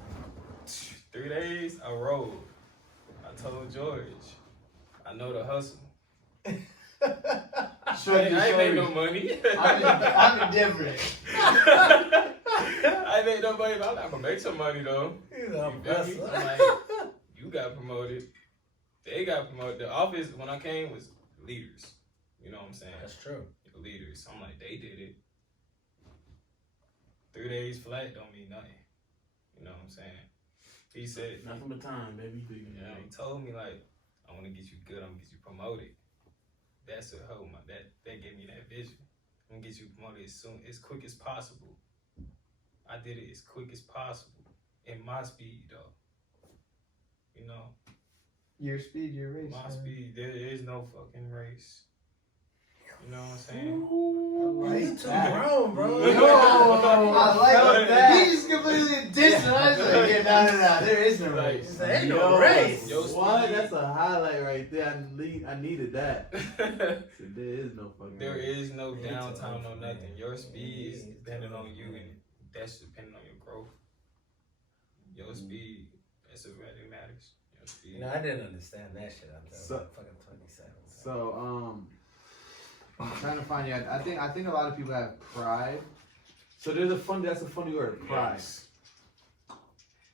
3 days, I rode. I told George, I know the hustle. I ain't made no money. I'm indifferent. I ain't made no money, but I'm not gonna make some money though. He's You a feel me? hustler. I'm like, you got promoted. They got promoted. The office, when I came, was leaders. You know what I'm saying? That's true. Leaders. I'm like, they did it. 3 days flat don't mean nothing. You know what I'm saying? He said, Nothing but time, baby. yeah, he told me like, I want to get you good. I'm gonna get you promoted. That's a whole that gave me that vision. I'm gonna get you promoted as quick as possible. I did it as quick as possible in my speed though. You know, Your speed, your race. my man. speed. There is no fucking race. You know what I'm saying? Like You too that. grown, bro. Yo, I like that. He He just completely dissed. I was like, yeah, no. There is no Like, race. There ain't no race. Yo, What? speed. That's a highlight right there. I needed that. So there is no fucking. There race. is no It's downtime, no over, nothing. man. Your speed is It's dependent on over, you, man. and that's dependent on your growth. Your speed, that's what really matters. Your speed. You know, I didn't understand that shit until So- I was fucking 27. So I'm trying to find you. I think a lot of people have pride. So that's a funny word, pride. Yes.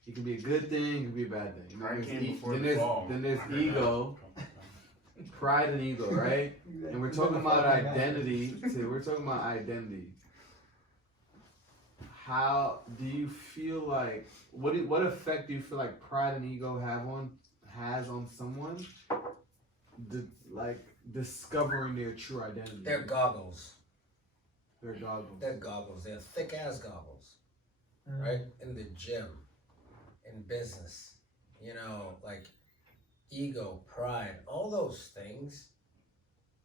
It can be a good thing, it can be a bad thing. Pride came before Then the there's fall. then there's I heard ego, pride and ego, right? And we're talking about identity too. We're talking about identity. How do you feel like what effect do you feel like pride and ego has on someone, like discovering their true identity. They're goggles. They're goggles. They're goggles. They're thick ass goggles, right? In the gym, in business, you know, like ego, pride, all those things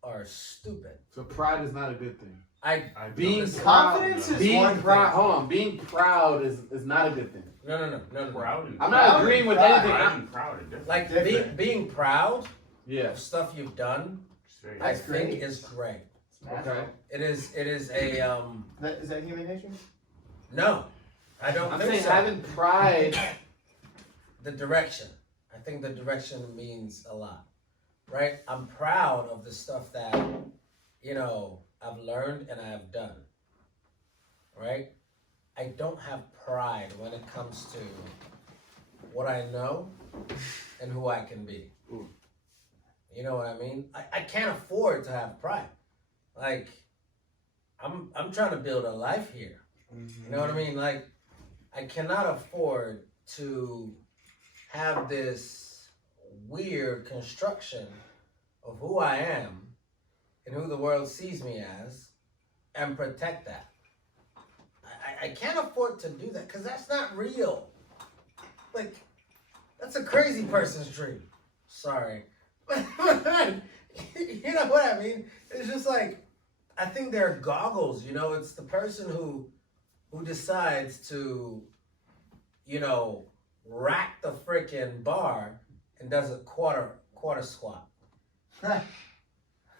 are stupid. So pride is not a good thing. Being confidence is being one proud. thing. Hold on, being proud is not a good thing. No. Proud and I'm not agreeing with anything. Pride and proud are different. Like Different. being proud Yeah. of stuff you've done, It's very I That's think great. is great. Okay. It is a Is that human nature? no, I don't I'm think saying so. having pride. The direction. I think the direction means a lot, right? I'm proud of the stuff that, you know, I've learned and I've done, right? I don't have pride when it comes to what I know and who I can be. Ooh. You know what I mean? I can't afford to have pride. Like, I'm trying to build a life here. You know what I mean? Like, I cannot afford to have this weird construction of who I am and who the world sees me as and protect that. I can't afford to do that because that's not real. Like, that's a crazy person's dream. Sorry. You know what I mean? It's just like, I think they're goggles, you know? It's the person who decides to, you know, rack the freaking bar and does a quarter squat. That's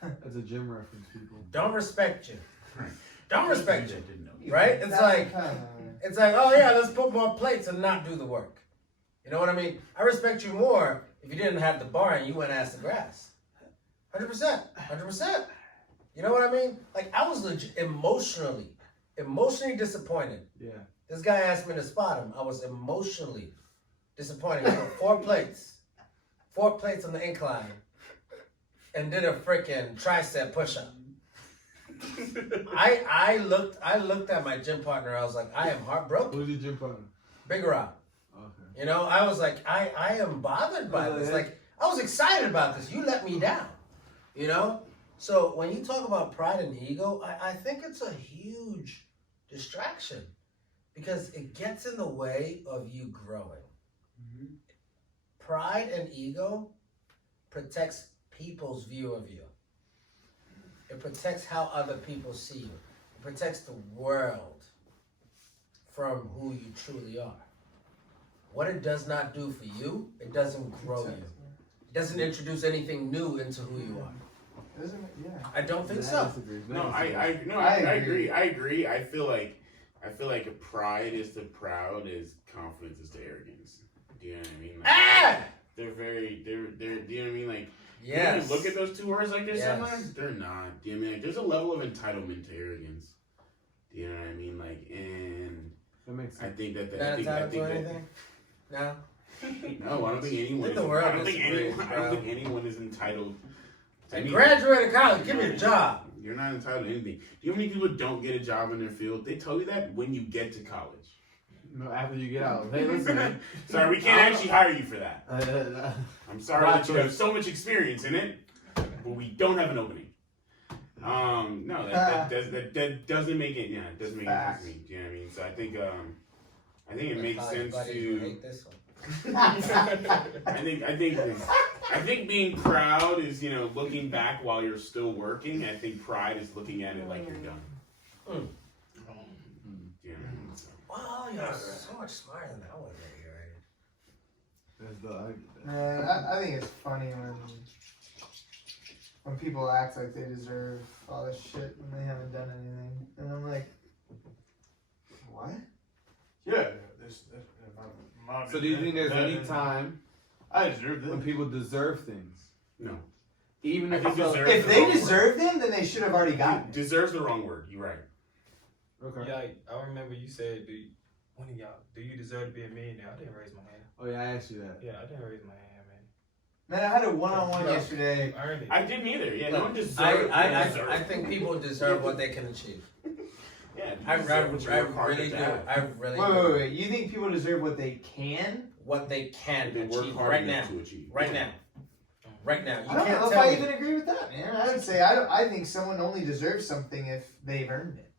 a gym reference, people. Don't respect you. Right. Don't respect you. Didn't know. Right? It's That's like, kind of- it's like, oh yeah, let's put more plates and not do the work. You know what I mean? I respect you more if you didn't have the bar and you went ass to grass. 100%. 100%. You know what I mean? Like, I was legit emotionally disappointed. Yeah. This guy asked me to spot him. I was emotionally disappointed. He put 4 plates on the incline and did a freaking tricep push-up. I looked at my gym partner. I was like, I am heartbroken. Who's your gym partner? Big Rob. Okay. You know, I was like, I am bothered by this. Like, I was excited about this. You let me down. You know? So when you talk about pride and ego, I think it's a huge distraction because it gets in the way of you growing. Mm-hmm. Pride and ego protects people's view of you. It protects how other people see you. It protects the world from who you truly are. What it does not do for you, it doesn't grow you. It doesn't introduce anything new into who you are. Doesn't it? Yeah. I don't think I so. disagree. No, I agree. agree. I feel like a pride is to proud, as confidence is to arrogance. Do you know what I mean? Like, they're do you know what I mean? Like, Yes. you look at those two words like they're Yes. similar, they're not. Do you know what I mean? Like, there's a level of entitlement to arrogance. Do you know what I mean? Like, and That makes I sense. think that Not entitled to anything? No? no, I don't think anyone. The Is, world I don't think disagrees, anyone. I bro. don't think anyone is entitled. To I anything. graduated college, give me a job. You're not entitled to anything. Do you know how many people don't get a job in their field? They tell you that when you get to college. No, after you get out. Hey, listen, man. Sorry, we can't actually hire you for that. Uh, I'm sorry that you have so much experience in it, but we don't have an opening. No, that doesn't make it. Yeah, it doesn't make sense to me. Do you know what I mean? So I think it My makes college sense buddies to. will hate this one. I think being proud is, you know, looking back while you're still working. I think pride is looking at it like you're done. Mm. Yeah. Wow, you're so much smarter than I was right? That's the Man, I think it's funny when people act like they deserve all this shit when they haven't done anything, and I'm like, what? Yeah. So do you think there's any time I deserve when this? people deserve things? No. Even I if think it's deserve- If they deserve them, then they should have already gotten it. Deserves the wrong word. You're right. okay. Yeah, I remember you said, one of y'all, do you deserve to be a millionaire? I didn't raise my hand. Oh yeah, I asked you that. Yeah, I didn't raise my hand, man. Man, I had a one-on-one Yeah. yesterday. I earned it. I didn't either. Yeah, no one deserves. I think people deserve what they can achieve. Yeah, I you deserve what you work hard really to do. have. I really Wait, do. wait, wait. You think people deserve what they can? what they can They work achieve hard right enough now. to achieve. Right now. Right now. You I don't can't know if tell I me. even agree with that, man. I would say I think someone only deserves something if they've earned it.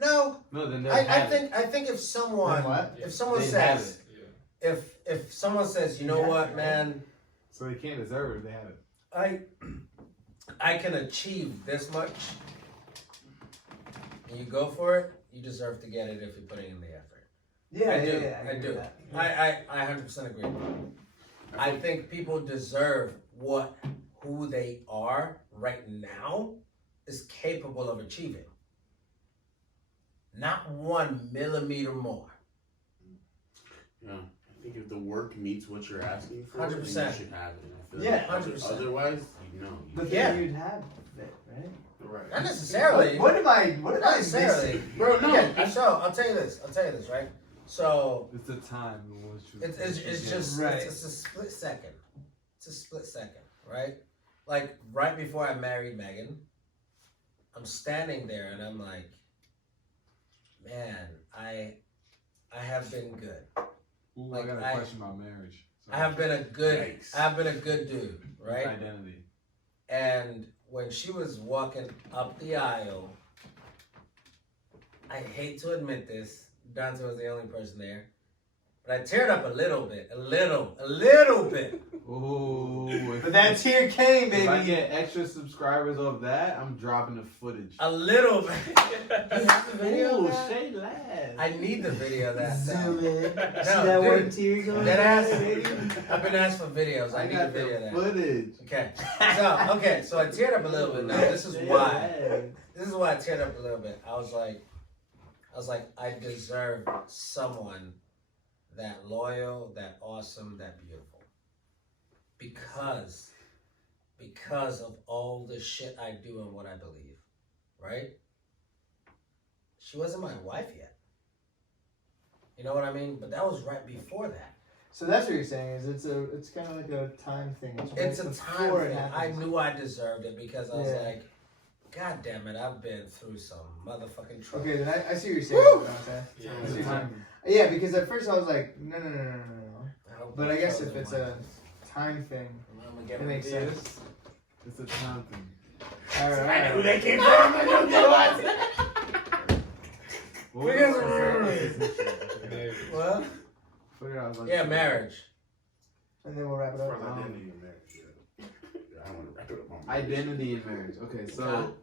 No, No, then they I have it. think if someone Then what? if someone They have says Yeah. if someone says, you know Yeah, what, right. man, So they can't deserve it. They have it. I can achieve this much, and you go for it, you deserve to get it if you're putting in the effort. Yeah, I yeah, do. yeah. I agree do. with that. I 100% agree. I think people deserve who they are right now is capable of achieving. Not 1 millimeter more. Yeah, I think if the work meets what you're asking for, 100%. then you should have it. And I feel Yeah, like 100%. Otherwise, you know. But Yeah. then you'd have it, right? Right. Not necessarily. What am I Not missing? necessarily. Bro, no. Okay, so I'll tell you this, right? So It's the time. it's just Right. it's a split second. It's a split second, right? Like right before I married Megan, I'm standing there and I'm like, man, I have been good. Ooh, Like, I got a I- question about marriage. I have been a good Yikes. dude, right? Identity. And when she was walking up the aisle, I hate to admit this, Dante was the only person there, but I teared up a little bit. Ooh. But that tear came, If I baby. get extra subscribers of that, I'm dropping the footage. A little bit. You have the video Ooh, of that? Shay Lad. I need the video of that. Zoom in. See No, that dude, one tear going? That ass, baby? I've been asked for videos. I need a got video of that. footage. Okay, so I teared up a little bit. Now this is Shay why. Lad. This is why I teared up a little bit. I was like, I deserve someone that loyal, that awesome, that beautiful. Because of all the shit I do and what I believe, right? She wasn't my wife yet. You know what I mean? But that was right before that. So that's what you're saying is it's kind of like a time thing. It's right a time before it thing. I happens. knew I deserved it because I was Yeah. like, God damn it, I've been through some motherfucking trouble. Okay, then I see what you're saying. Dante. Yeah. I see It's what the you're saying. timing. Yeah, because at first I was like, no. hope But you I guess chose if the it's one. a time thing, I'm gonna get it makes reviews. sense. It's a time thing. All right. I know who that came from. I know that was. What We was got I some- supposed to say? What? Forget I was like- Yeah, marriage. And then we'll wrap it As up. far as identity in marriage, yeah. I don't want to wrap it up on marriage. Identity in marriage. Okay, Huh? so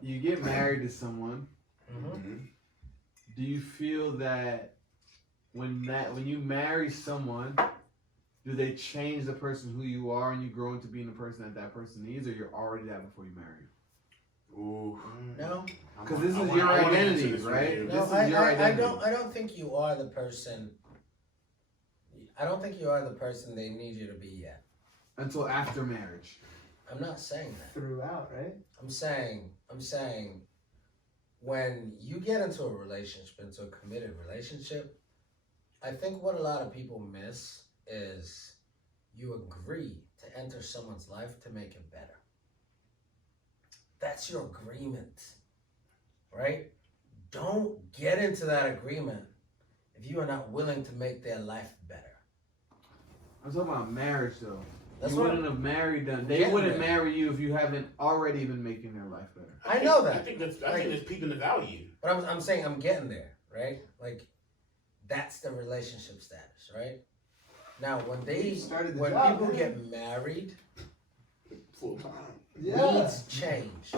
you get married to someone. Mm-hmm. Mhm. Do you feel that when you marry someone, do they change the person who you are and you grow into being the person that person needs, or you're already that before you marry? Ooh. No, Because this I is want- your I want to identity, answer this right? for you. no, This is your I identity. don't think you are the person. I don't think you are the person they need you to be yet. Until after marriage. I'm not saying that. Throughout, right? I'm saying when you get into a relationship, into a committed relationship, I think what a lot of people miss is you agree to enter someone's life to make it better. That's your agreement, right? Don't get into that agreement if you are not willing to make their life better. I'm talking about marriage, though. That's you what wouldn't have married them. They Getting wouldn't there. marry you if you haven't already been making their life better. I know that. I think that's peeping the value. But I'm saying I'm getting there, right? Like, that's the relationship status, right? Now, when You started the when job, people man. get married, Full time. Yeah. needs change.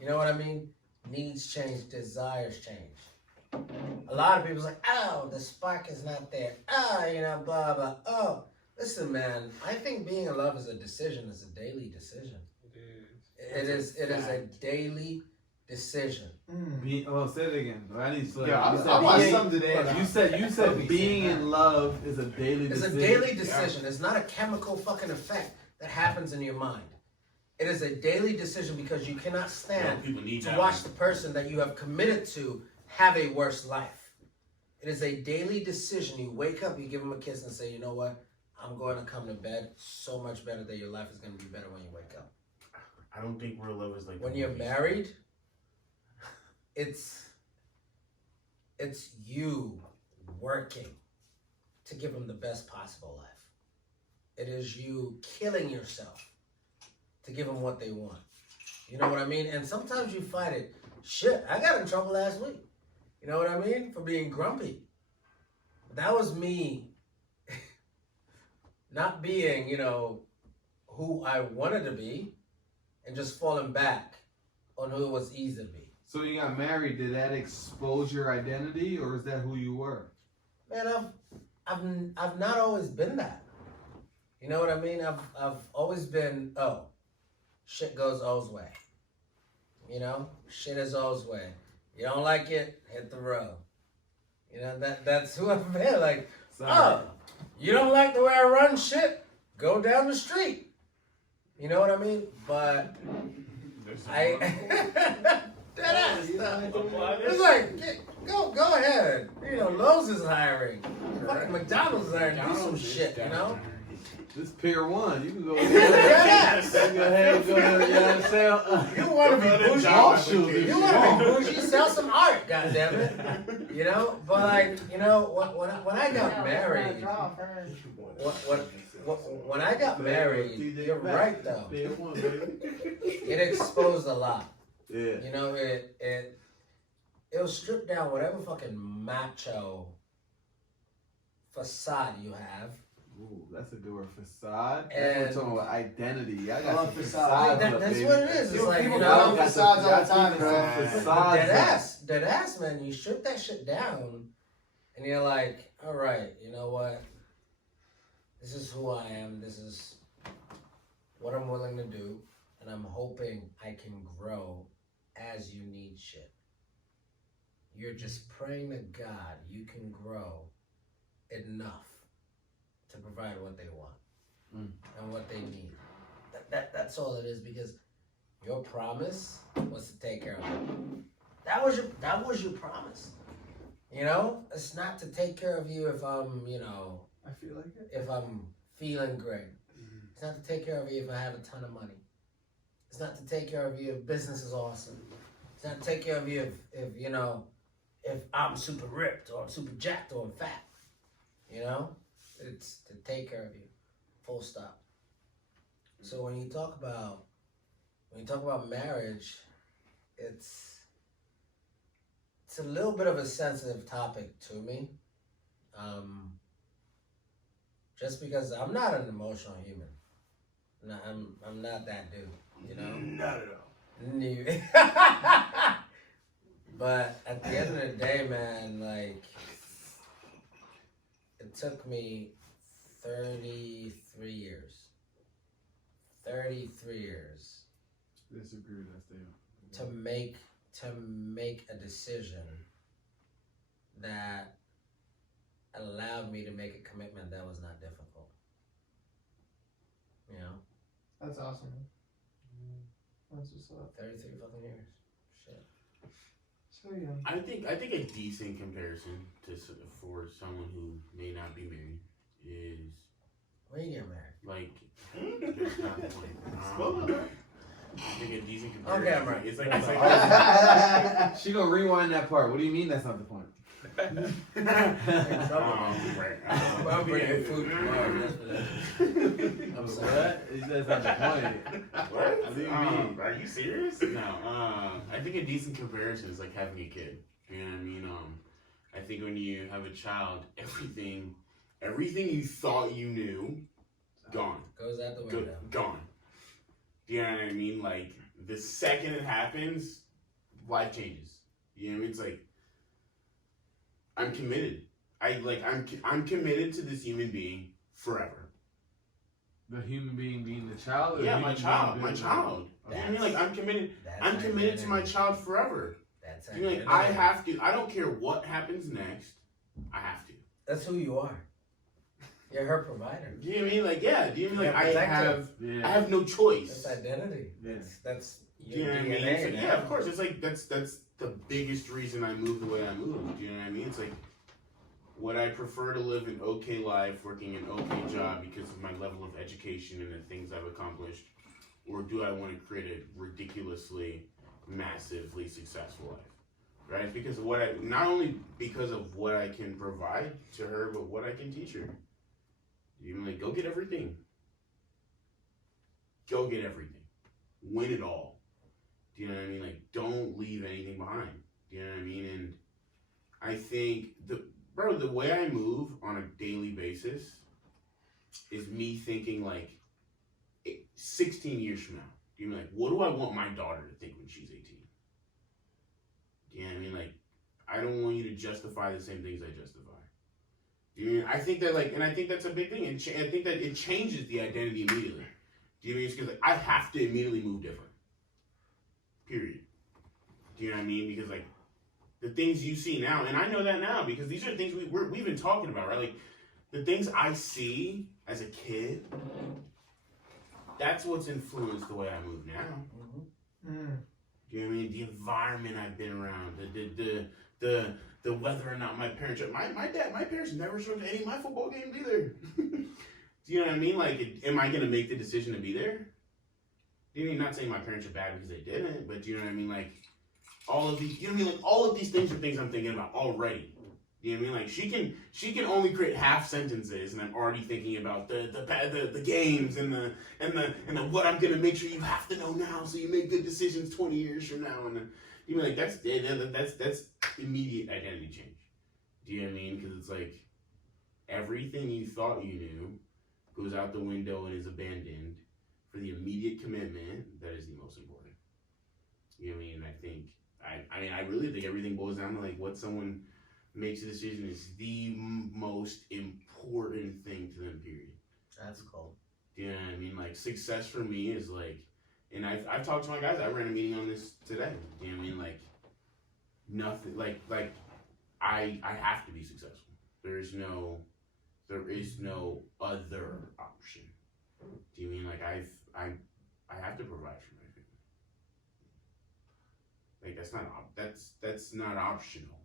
You know what I mean? Needs change, desires change. A lot of people's like, oh, the spark is not there. Oh, you know, blah, blah. Oh, listen, man, I think being in love is a decision, it's a daily decision. It is a daily decision. Say it again. I need to. Yeah, you said I watched being- some today. You said being in love is a daily It's decision. a daily decision. It's not a chemical fucking effect that happens in your mind. It is a daily decision because you cannot stand People need to that. watch the person that you have committed to have a worse life. It is a daily decision. You wake up, you give them a kiss and say, you know what? I'm going to come to bed so much better that your life is going to be better when you wake up. I don't think real love is like When the you're movies. married, it's it's you working to give them the best possible life. It is you killing yourself to give them what they want. You know what I mean? And sometimes you fight it. Shit, I got in trouble last week. You know what I mean? For being grumpy. That was me not being, who I wanted to be and just falling back on who it was easy to be. So you got married, did that expose your identity or is that who you were? Man, I've not always been that. You know what I mean? I've always been, shit goes O's way. Shit is O's way. You don't like it, hit the road. That's who I've been. Like, Sorry. you don't like the way I run shit? Go down the street. You know what I mean? But deadass stuff. It's like, go ahead. Lowe's is hiring. Fucking McDonald's is hiring. Do some shit, This Pier 1, you can go Deadass. go ahead, sell. You want to be bougie? Golf shoes if You want to be bougie? Sell some art, goddammit. But like, when I got married, when I got married, you're right though. It exposed a lot. Yeah. It'll strip down whatever fucking macho facade you have. Ooh, that's a good word. Facade. And That's what we're talking about identity. I got love some facade. facades. That's what it is. It's like, People call them got facades all the some- time, bro. Facades. Dead ass, man. You strip that shit down, and you're like, all right, you know what? This is who I am. This is what I'm willing to do, and I'm hoping I can grow as you need shit. You're just praying to God you can grow enough to provide what they want and what they need. That's all it is, because your promise was to take care of them. That was your promise. It's not to take care of you if I'm, I feel like it. if I'm feeling great. It's not to take care of you if I have a ton of money. It's not to take care of you if business is awesome. It's not to take care of you if I'm super ripped or I'm super jacked or I'm fat. It's to take care of you. Full stop. So when you talk about marriage, it's a little bit of a sensitive topic to me. Just because I'm not an emotional human. No, I'm not that dude, Not at all. But at the end of the day, man, like, it took me 33 years. 33 years Disagree with that statement. to make a decision that allowed me to make a commitment that was not difficult. That's awesome. That's what's up. 33 fucking years. Shit. So young. I think a decent comparison for someone who may not be married is When you get married? like there's not one. I think a decent comparison. Okay, I'm right. It's like She gonna rewind that part. What do you mean that's not the point? right. I'm bringing food tomorrow. That's what that is. I'm sorry. That's not the point. What? What do you mean? Are you serious? No. I think a decent comparison is like having a kid. You know what I mean? I think when you have a child, everything you thought you knew, gone. Goes out the window. Gone. You know what I mean? Like the second it happens, life changes. You know what I mean? It's like I'm committed. I'm committed to this human being forever. The human being being the child? Or Yeah, the my human child. being My being child. You know what I mean? Like I'm committed. That's I'm committed to my identity. child forever. That's You know, like identity. I have to. I don't care what happens next. I have to. That's who you are. You're her provider. Do you know what I mean? Like yeah. Do you know what I mean? Like Yeah, I protective. have no choice. That's identity. Yeah. That's Do you your know what I mean? DNA. It's like, man. yeah, of course. It's like that's the biggest reason I moved the way I moved. Do you know what I mean? It's like, would I prefer to live an okay life, working an okay job because of my level of education and the things I've accomplished, or do I want to create a ridiculously, massively successful life? right? It's because of not only because of what I can provide to her, but what I can teach her. You know, like, go get everything. Go get everything. Win it all. Do you know what I mean? Like, don't leave anything behind. Do you know what I mean? And I think, the way I move on a daily basis is me thinking, like, 16 years from now. Do you know, like, what do I want my daughter to think when she's 18? Do you know what I mean? Like, I don't want you to justify the same things I justify. Do you know what I mean? I think that, like, and I think that's a big thing. And I think that it changes the identity immediately. Do you know what I mean? Because, like, I have to immediately move different. Period. Do you know what I mean? Because, like, the things you see now, and I know that now because these are things we've been talking about, right? Like, the things I see as a kid, that's what's influenced the way I move now. Mm. Do you know what I mean? The environment I've been around, the whether or not my parents, my parents never showed any of my football games either. Do you know what I mean? Like, am I gonna make the decision to be there? Do you know what I mean? Not saying my parents are bad because they didn't, but do you know what I mean? Like, all of these, you know what I mean? Like, all of these things are things I'm thinking about already. Do you know what I mean? Like, she can only create half sentences, and I'm already thinking about the games and the what I'm gonna make sure you have to know now, so you make good decisions 20 years from now. And you know, like, that's immediate identity change. Do you know what I mean? Because it's like everything you thought you knew goes out the window and is abandoned for the immediate commitment that is the most important. You know what I mean? I really think everything boils down to, like, what someone makes a decision is the most important thing to them, period. That's cool. Do you know what I mean? Like, success for me is, like, and I've talked to my guys, I ran a meeting on this today. Do you know what I mean? Like, nothing, like I have to be successful. There is no other option. Do you mean, like, I have to provide for my family? Like, that's not optional.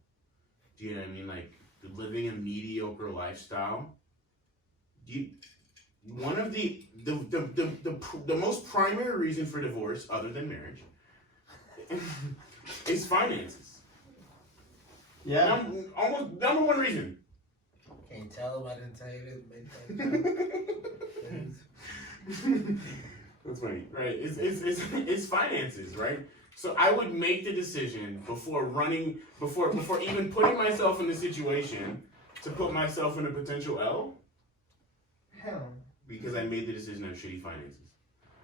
Do you know what I mean? Like, living a mediocre lifestyle. One of the most primary reason for divorce, other than marriage, is finances. Yeah. Almost number one reason. Can't tell them I didn't tell you this. That's funny, right? It's finances, right? So I would make the decision before even putting myself in the situation to put myself in a potential L. Hell. Because I made the decision of shitty finances.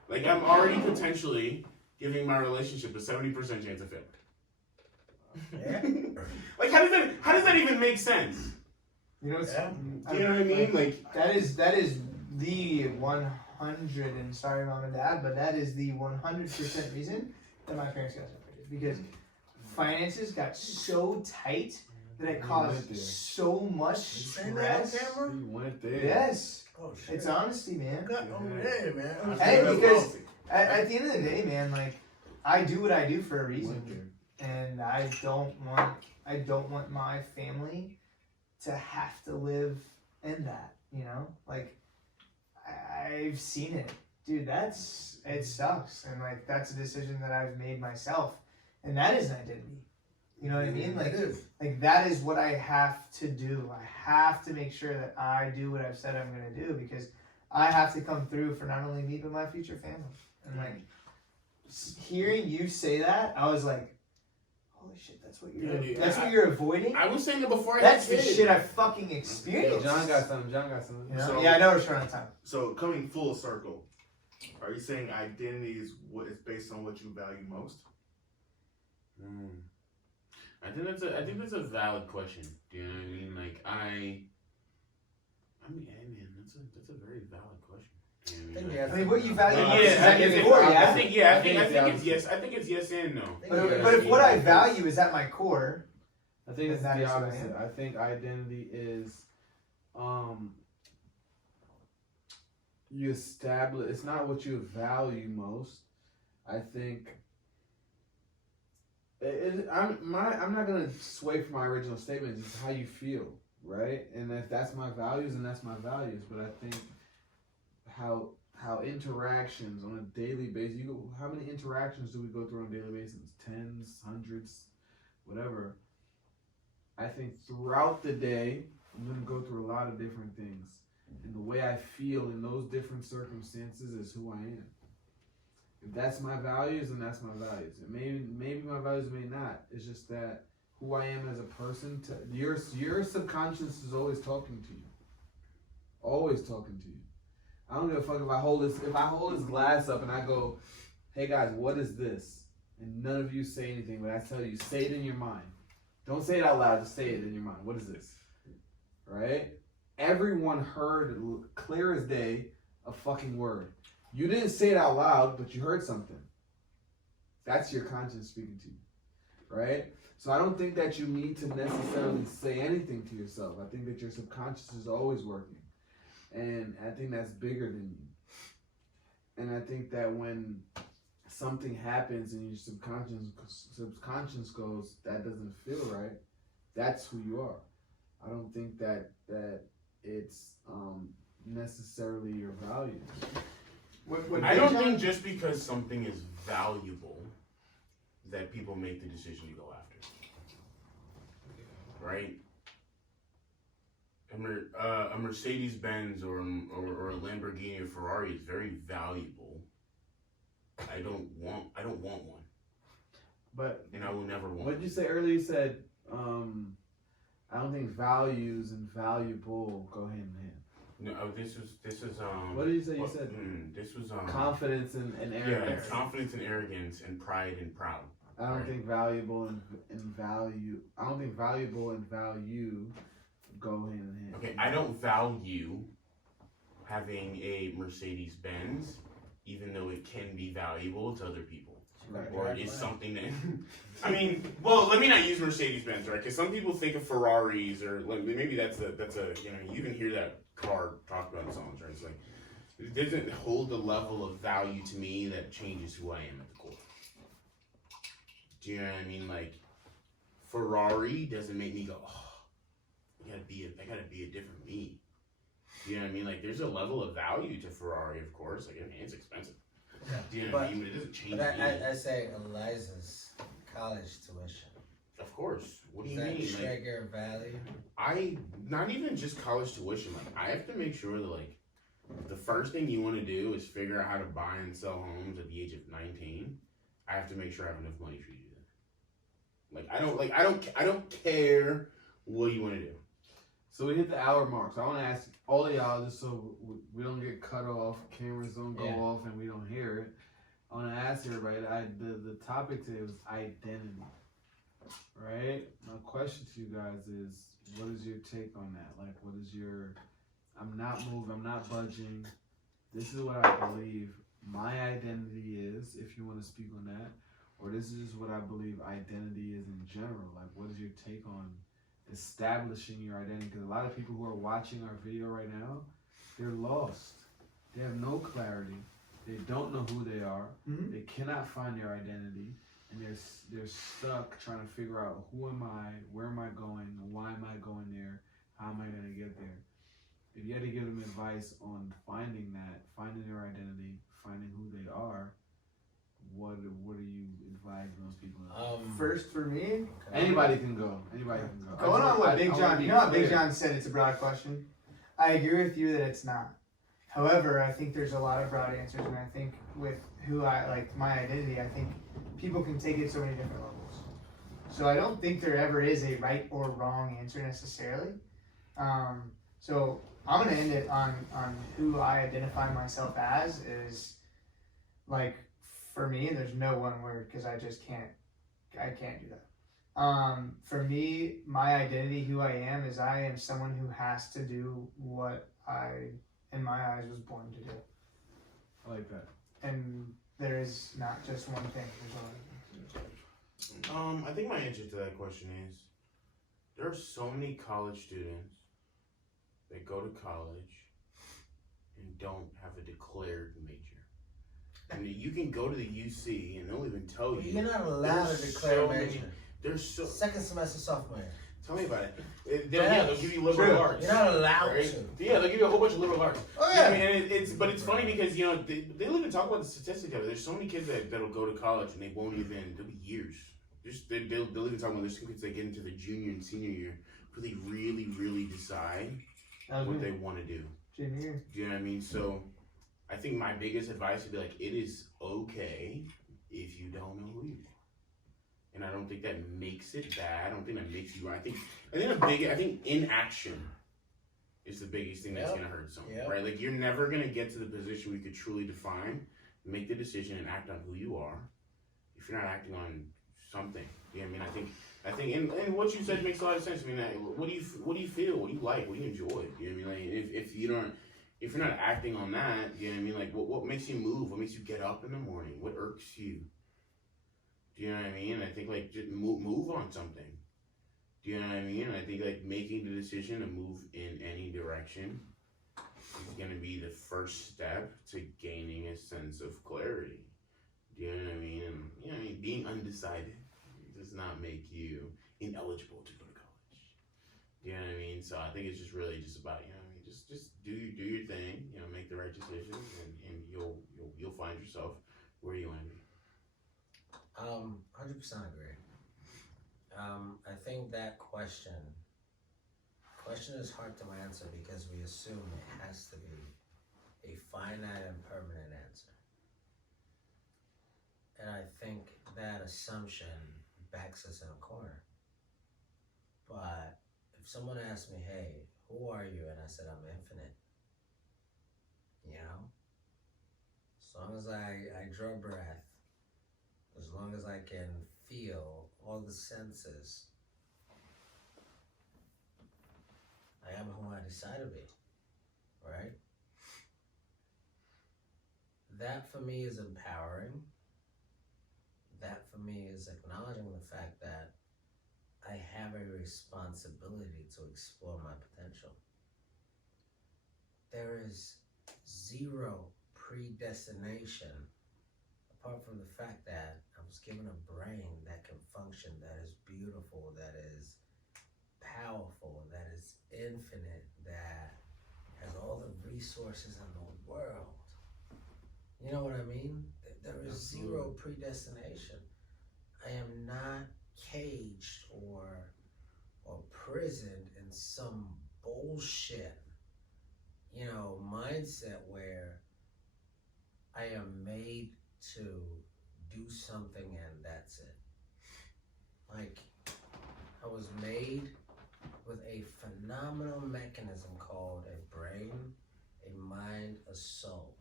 Like, I'm already potentially giving my relationship a 70% chance of failure. Yeah. Like, how does that even make sense? You know, Do you know what I mean? Like, that is the 100, and sorry mom and dad, but that is the 100% reason that my parents got separated, because finances got so tight that it caused so much stress. You went there. Yes, Oh shit. it's honesty, man. Got over there, man. Hey, because at the end of the day, man, like, I do what I do for a reason, and I don't want my family to have to live in that, you know? Like, I've seen it. Dude, it sucks. And, like, that's a decision that I've made myself. And that is an identity. You know what I mean? Like, that is what I have to do. I have to make sure that I do what I've said I'm going to do, because I have to come through for not only me, but my future family. And, like, hearing you say that, I was like, holy shit, that's what you're avoiding? I was saying that before. That's the shit I fucking experienced. John got something. You know? So- Yeah, I know we're short on time. So coming full circle, are you saying identity is what is based on what you value most? I think that's a valid question. Do you know what I mean? Like, hey man, that's a very valid question. You know what I mean? I mean, what you value most is Yeah, at your core, yeah? I think it's yes. I think it's yes and no. But if what I value is at my core, I think it's Then that the is who I opposite. am. I think identity is, you establish. It's not what you value most. I think. I'm not gonna sway from my original statement. It's how you feel, right? And if that's my values, then that's my values. But I think how interactions on a daily basis. How many interactions do we go through on a daily basis? Tens, hundreds, whatever. I think throughout the day, I'm going to go through a lot of different things. And the way I feel in those different circumstances is who I am. If that's my values, then that's my values. And maybe my values may not. It's just that who I am as a person, your subconscious is always talking to you. Always talking to you. I don't give a fuck if I hold this glass up and I go, hey guys, what is this? And none of you say anything, but I tell you, say it in your mind. Don't say it out loud, just say it in your mind. What is this? Right? Everyone heard clear as day a fucking word. You didn't say it out loud, but you heard something. That's your conscience speaking to you. Right? So I don't think that you need to necessarily say anything to yourself. I think that your subconscious is always working. And I think that's bigger than you. And I think that when something happens and your subconscious goes, that doesn't feel right, that's who you are. I don't think that it's necessarily your values. I don't think just because something is valuable that people make the decision to go after. Right? A Mercedes-Benz or a Lamborghini or Ferrari is very valuable. I don't want one. And I will never want. What did you say earlier? You said I don't think values and valuable go hand in hand. No, this is What did you say? You said this was confidence and arrogance. Yeah, confidence and arrogance and pride and proud. I don't think valuable and value. I don't think valuable and value go hand in hand. Okay, I don't value having a Mercedes-Benz, even though it can be valuable to other people. Right. Or it is something that, I mean, well, let me not use Mercedes-Benz, right? Because some people think of Ferraris, or like maybe that's a you can hear that car talked about in songs, right? It's like, it doesn't hold the level of value to me that changes who I am at the core. Do you know what I mean? Like, Ferrari doesn't make me go, oh, I gotta be a different me. Do you know what I mean? Like, there's a level of value to Ferrari, of course. Like, I mean, it's expensive. Yeah. Do you know what I mean? But it doesn't change me. I say Eliza's college tuition. Of course. What do Does you that mean? trigger value? I not even just college tuition. Like, I have to make sure that, like, the first thing you want to do is figure out how to buy and sell homes at the age of 19. I have to make sure I have enough money for you to do that. I don't care what you want to do. So we hit the hour mark. So I want to ask all of y'all, just so we don't get cut off, cameras don't go off, and we don't hear it. I want to ask everybody. The topic today was identity, right? My question to you guys is, what is your take on that? Like, what is your? I'm not moving. I'm not budging. This is what I believe my identity is. If you want to speak on that, or this is just what I believe identity is in general. Like, what is your take on establishing your identity? Because a lot of people who are watching our video right now, they're lost. They have no clarity. They don't know who they are. Mm-hmm. They cannot find their identity, and they're stuck trying to figure out who am I, where am I going, why am I going there, how am I going to get there. If you had to give them advice on finding that, finding their identity, finding who they are, what do you advise those people? First for me, anybody can go. Going on what Big John, you know what Big John said, it's a broad question. I agree with you that it's not. However, I think there's a lot of broad answers, and I think with who I like, my identity, I think people can take it so many different levels. So I don't think there ever is a right or wrong answer necessarily. So I'm gonna end it on who I identify myself as is like, for me, there's no one word because I can't do that. For me, my identity, who I am, is I am someone who has to do what I, in my eyes, was born to do. I like that. And there is not just one thing. There's a lot of things. I think my answer to that question is, there are so many college students that go to college and don't have a declared major. And you can go to the UC and they'll even tell you. You're not allowed to declare a major. There's so second semester sophomore. Tell me about it. They'll give you liberal arts. You're not allowed right? to. Yeah, they'll give you a whole bunch of liberal arts. Oh yeah. I mean, and it's funny because they don't even talk about the statistics of it. There's so many kids that'll go to college and they won't even. There'll be years they'll even talk about there's some kids that get into the junior and senior year where they really decide what they want to do. Junior year. Do you know what I mean? So I think my biggest advice would be like, it is okay if you don't know who you are. And I don't think that makes it bad. I don't think that makes you right. I think inaction is the biggest thing that's gonna hurt someone, right? Like you're never gonna get to the position where you could truly define, make the decision, and act on who you are if you're not acting on something. You know what I mean? I think, and what you said makes a lot of sense. I mean, what do you feel? What do you like? What do you enjoy? You know what I mean? Like if you're not acting on that, you know what I mean? Like what makes you move? What makes you get up in the morning? What irks you? Do you know what I mean? I think like just move on something. Do you know what I mean? I think like making the decision to move in any direction is gonna be the first step to gaining a sense of clarity. Do you know what I mean? And you know what I mean, being undecided does not make you ineligible to go to college. Do you know what I mean? So I think it's just really just about, you know what I mean, just do your thing, you know, make the right decisions, and you'll find yourself where you want to be. 100% agree. I think that question is hard to answer because we assume it has to be a finite and permanent answer. And I think that assumption backs us in a corner. But if someone asked me, hey, who are you? And I said, I'm infinite. You know? As long as I draw breath, as long as I can feel all the senses, I am who I decide to be, right? That for me is empowering. That for me is acknowledging the fact that I have a responsibility to explore my potential. There is zero predestination apart from the fact that I was given a brain that can function, that is beautiful, that is powerful, that is infinite, that has all the resources in the world. You know what I mean? There is zero predestination. I am not caged or prisoned in some bullshit, mindset where I am made to do something and that's it. Like, I was made with a phenomenal mechanism called a brain, a mind, a soul.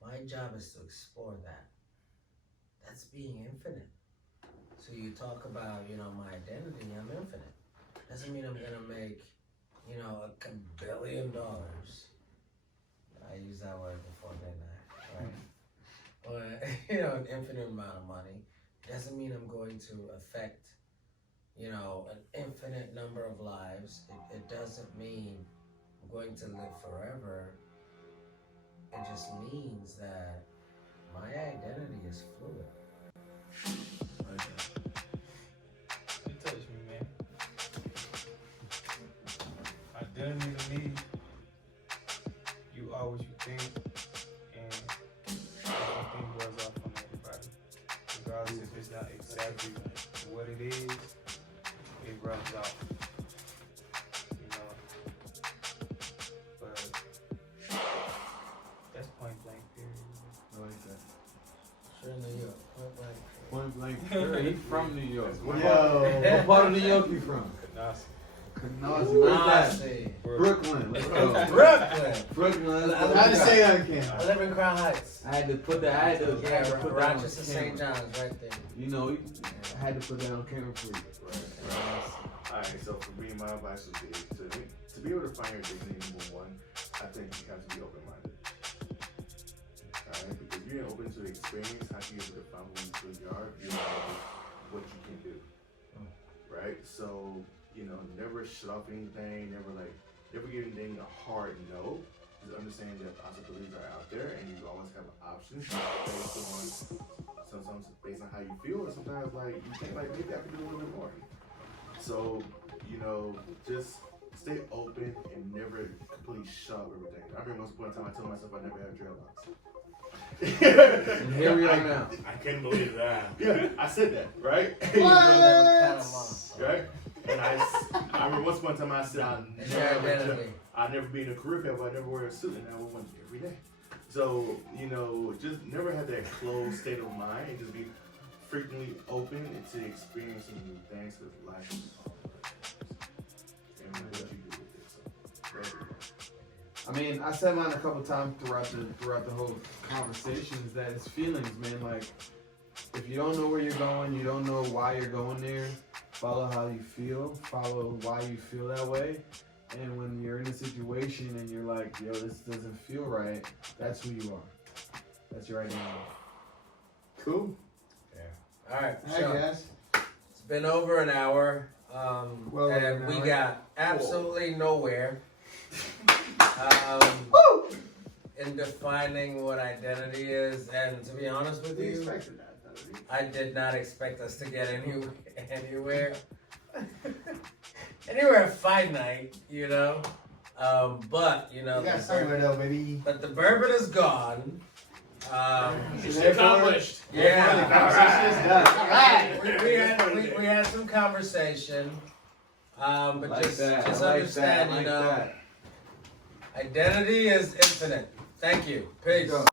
My job is to explore that. That's being infinite. So you talk about, my identity, I'm infinite. Doesn't mean I'm gonna make, $1 billion. I used that word before, didn't I? Right? But, an infinite amount of money. Doesn't mean I'm going to affect, an infinite number of lives. It doesn't mean I'm going to live forever. It just means that my identity is fluid. It touched me, man. Identity to me, you are what you think, and what you think rubs off on everybody. Regardless if it's not exactly what it is, it rubs off. But that's point blank period. I like that. Sure, New York. Point blank. He's from New York. Yo. What part of New York you from? Canasi. Canasi. Where's that? Brooklyn. Let's go. Brooklyn. Let's go. How to say that again? I live in Crown Heights. I had to put that. I had to put that on Rochester, camera. St. John's, right there. I had to put that on camera for you. Alright, so for me, my advice would be to be able to find your dignity, number one, I think you have to be open-minded. Alright, because if you're open to the experience, how can you be able to find who you truly are, you know what you can do. Right? So, never shut off anything, never give anything a hard no. Just understand that possibilities are out there and you always have options based on sometimes based on how you feel, and sometimes you think maybe I can do a little bit more. So, just stay open and never completely shut up everything. I remember once upon a time I told myself I never had dreadlocks. And here we are now. I can't believe that. Yeah, I said that, right? Right? And I remember once upon a time I said It's your identity. I'll never be in a career field, but I never wear a suit, and I wore one every day. So, you know, just never have that closed state of mind and just be frequently open to experiencing new things because life is all about and what you do with it. So, I mean, I said mine a couple times throughout the whole conversation is that it's feelings, man. Like, if you don't know where you're going, you don't know why you're going there, follow how you feel, follow why you feel that way. And when you're in a situation and you're like, yo, this doesn't feel right, that's who you are. That's your identity. Cool. All right, I so guess. it's been over an hour, Well over and an we hour. got absolutely nowhere in defining what identity is. And to be honest with We you, expected that. Though. I did not expect us to get anywhere anywhere finite, you know. But you know, We got somewhere though, baby. but the bourbon is gone. Mission accomplished. Yeah. The conversation is done. All right. We had some conversation, but Like just that. just I like understand, that. you I like know, that. identity is infinite. Thank you. Peace. Go.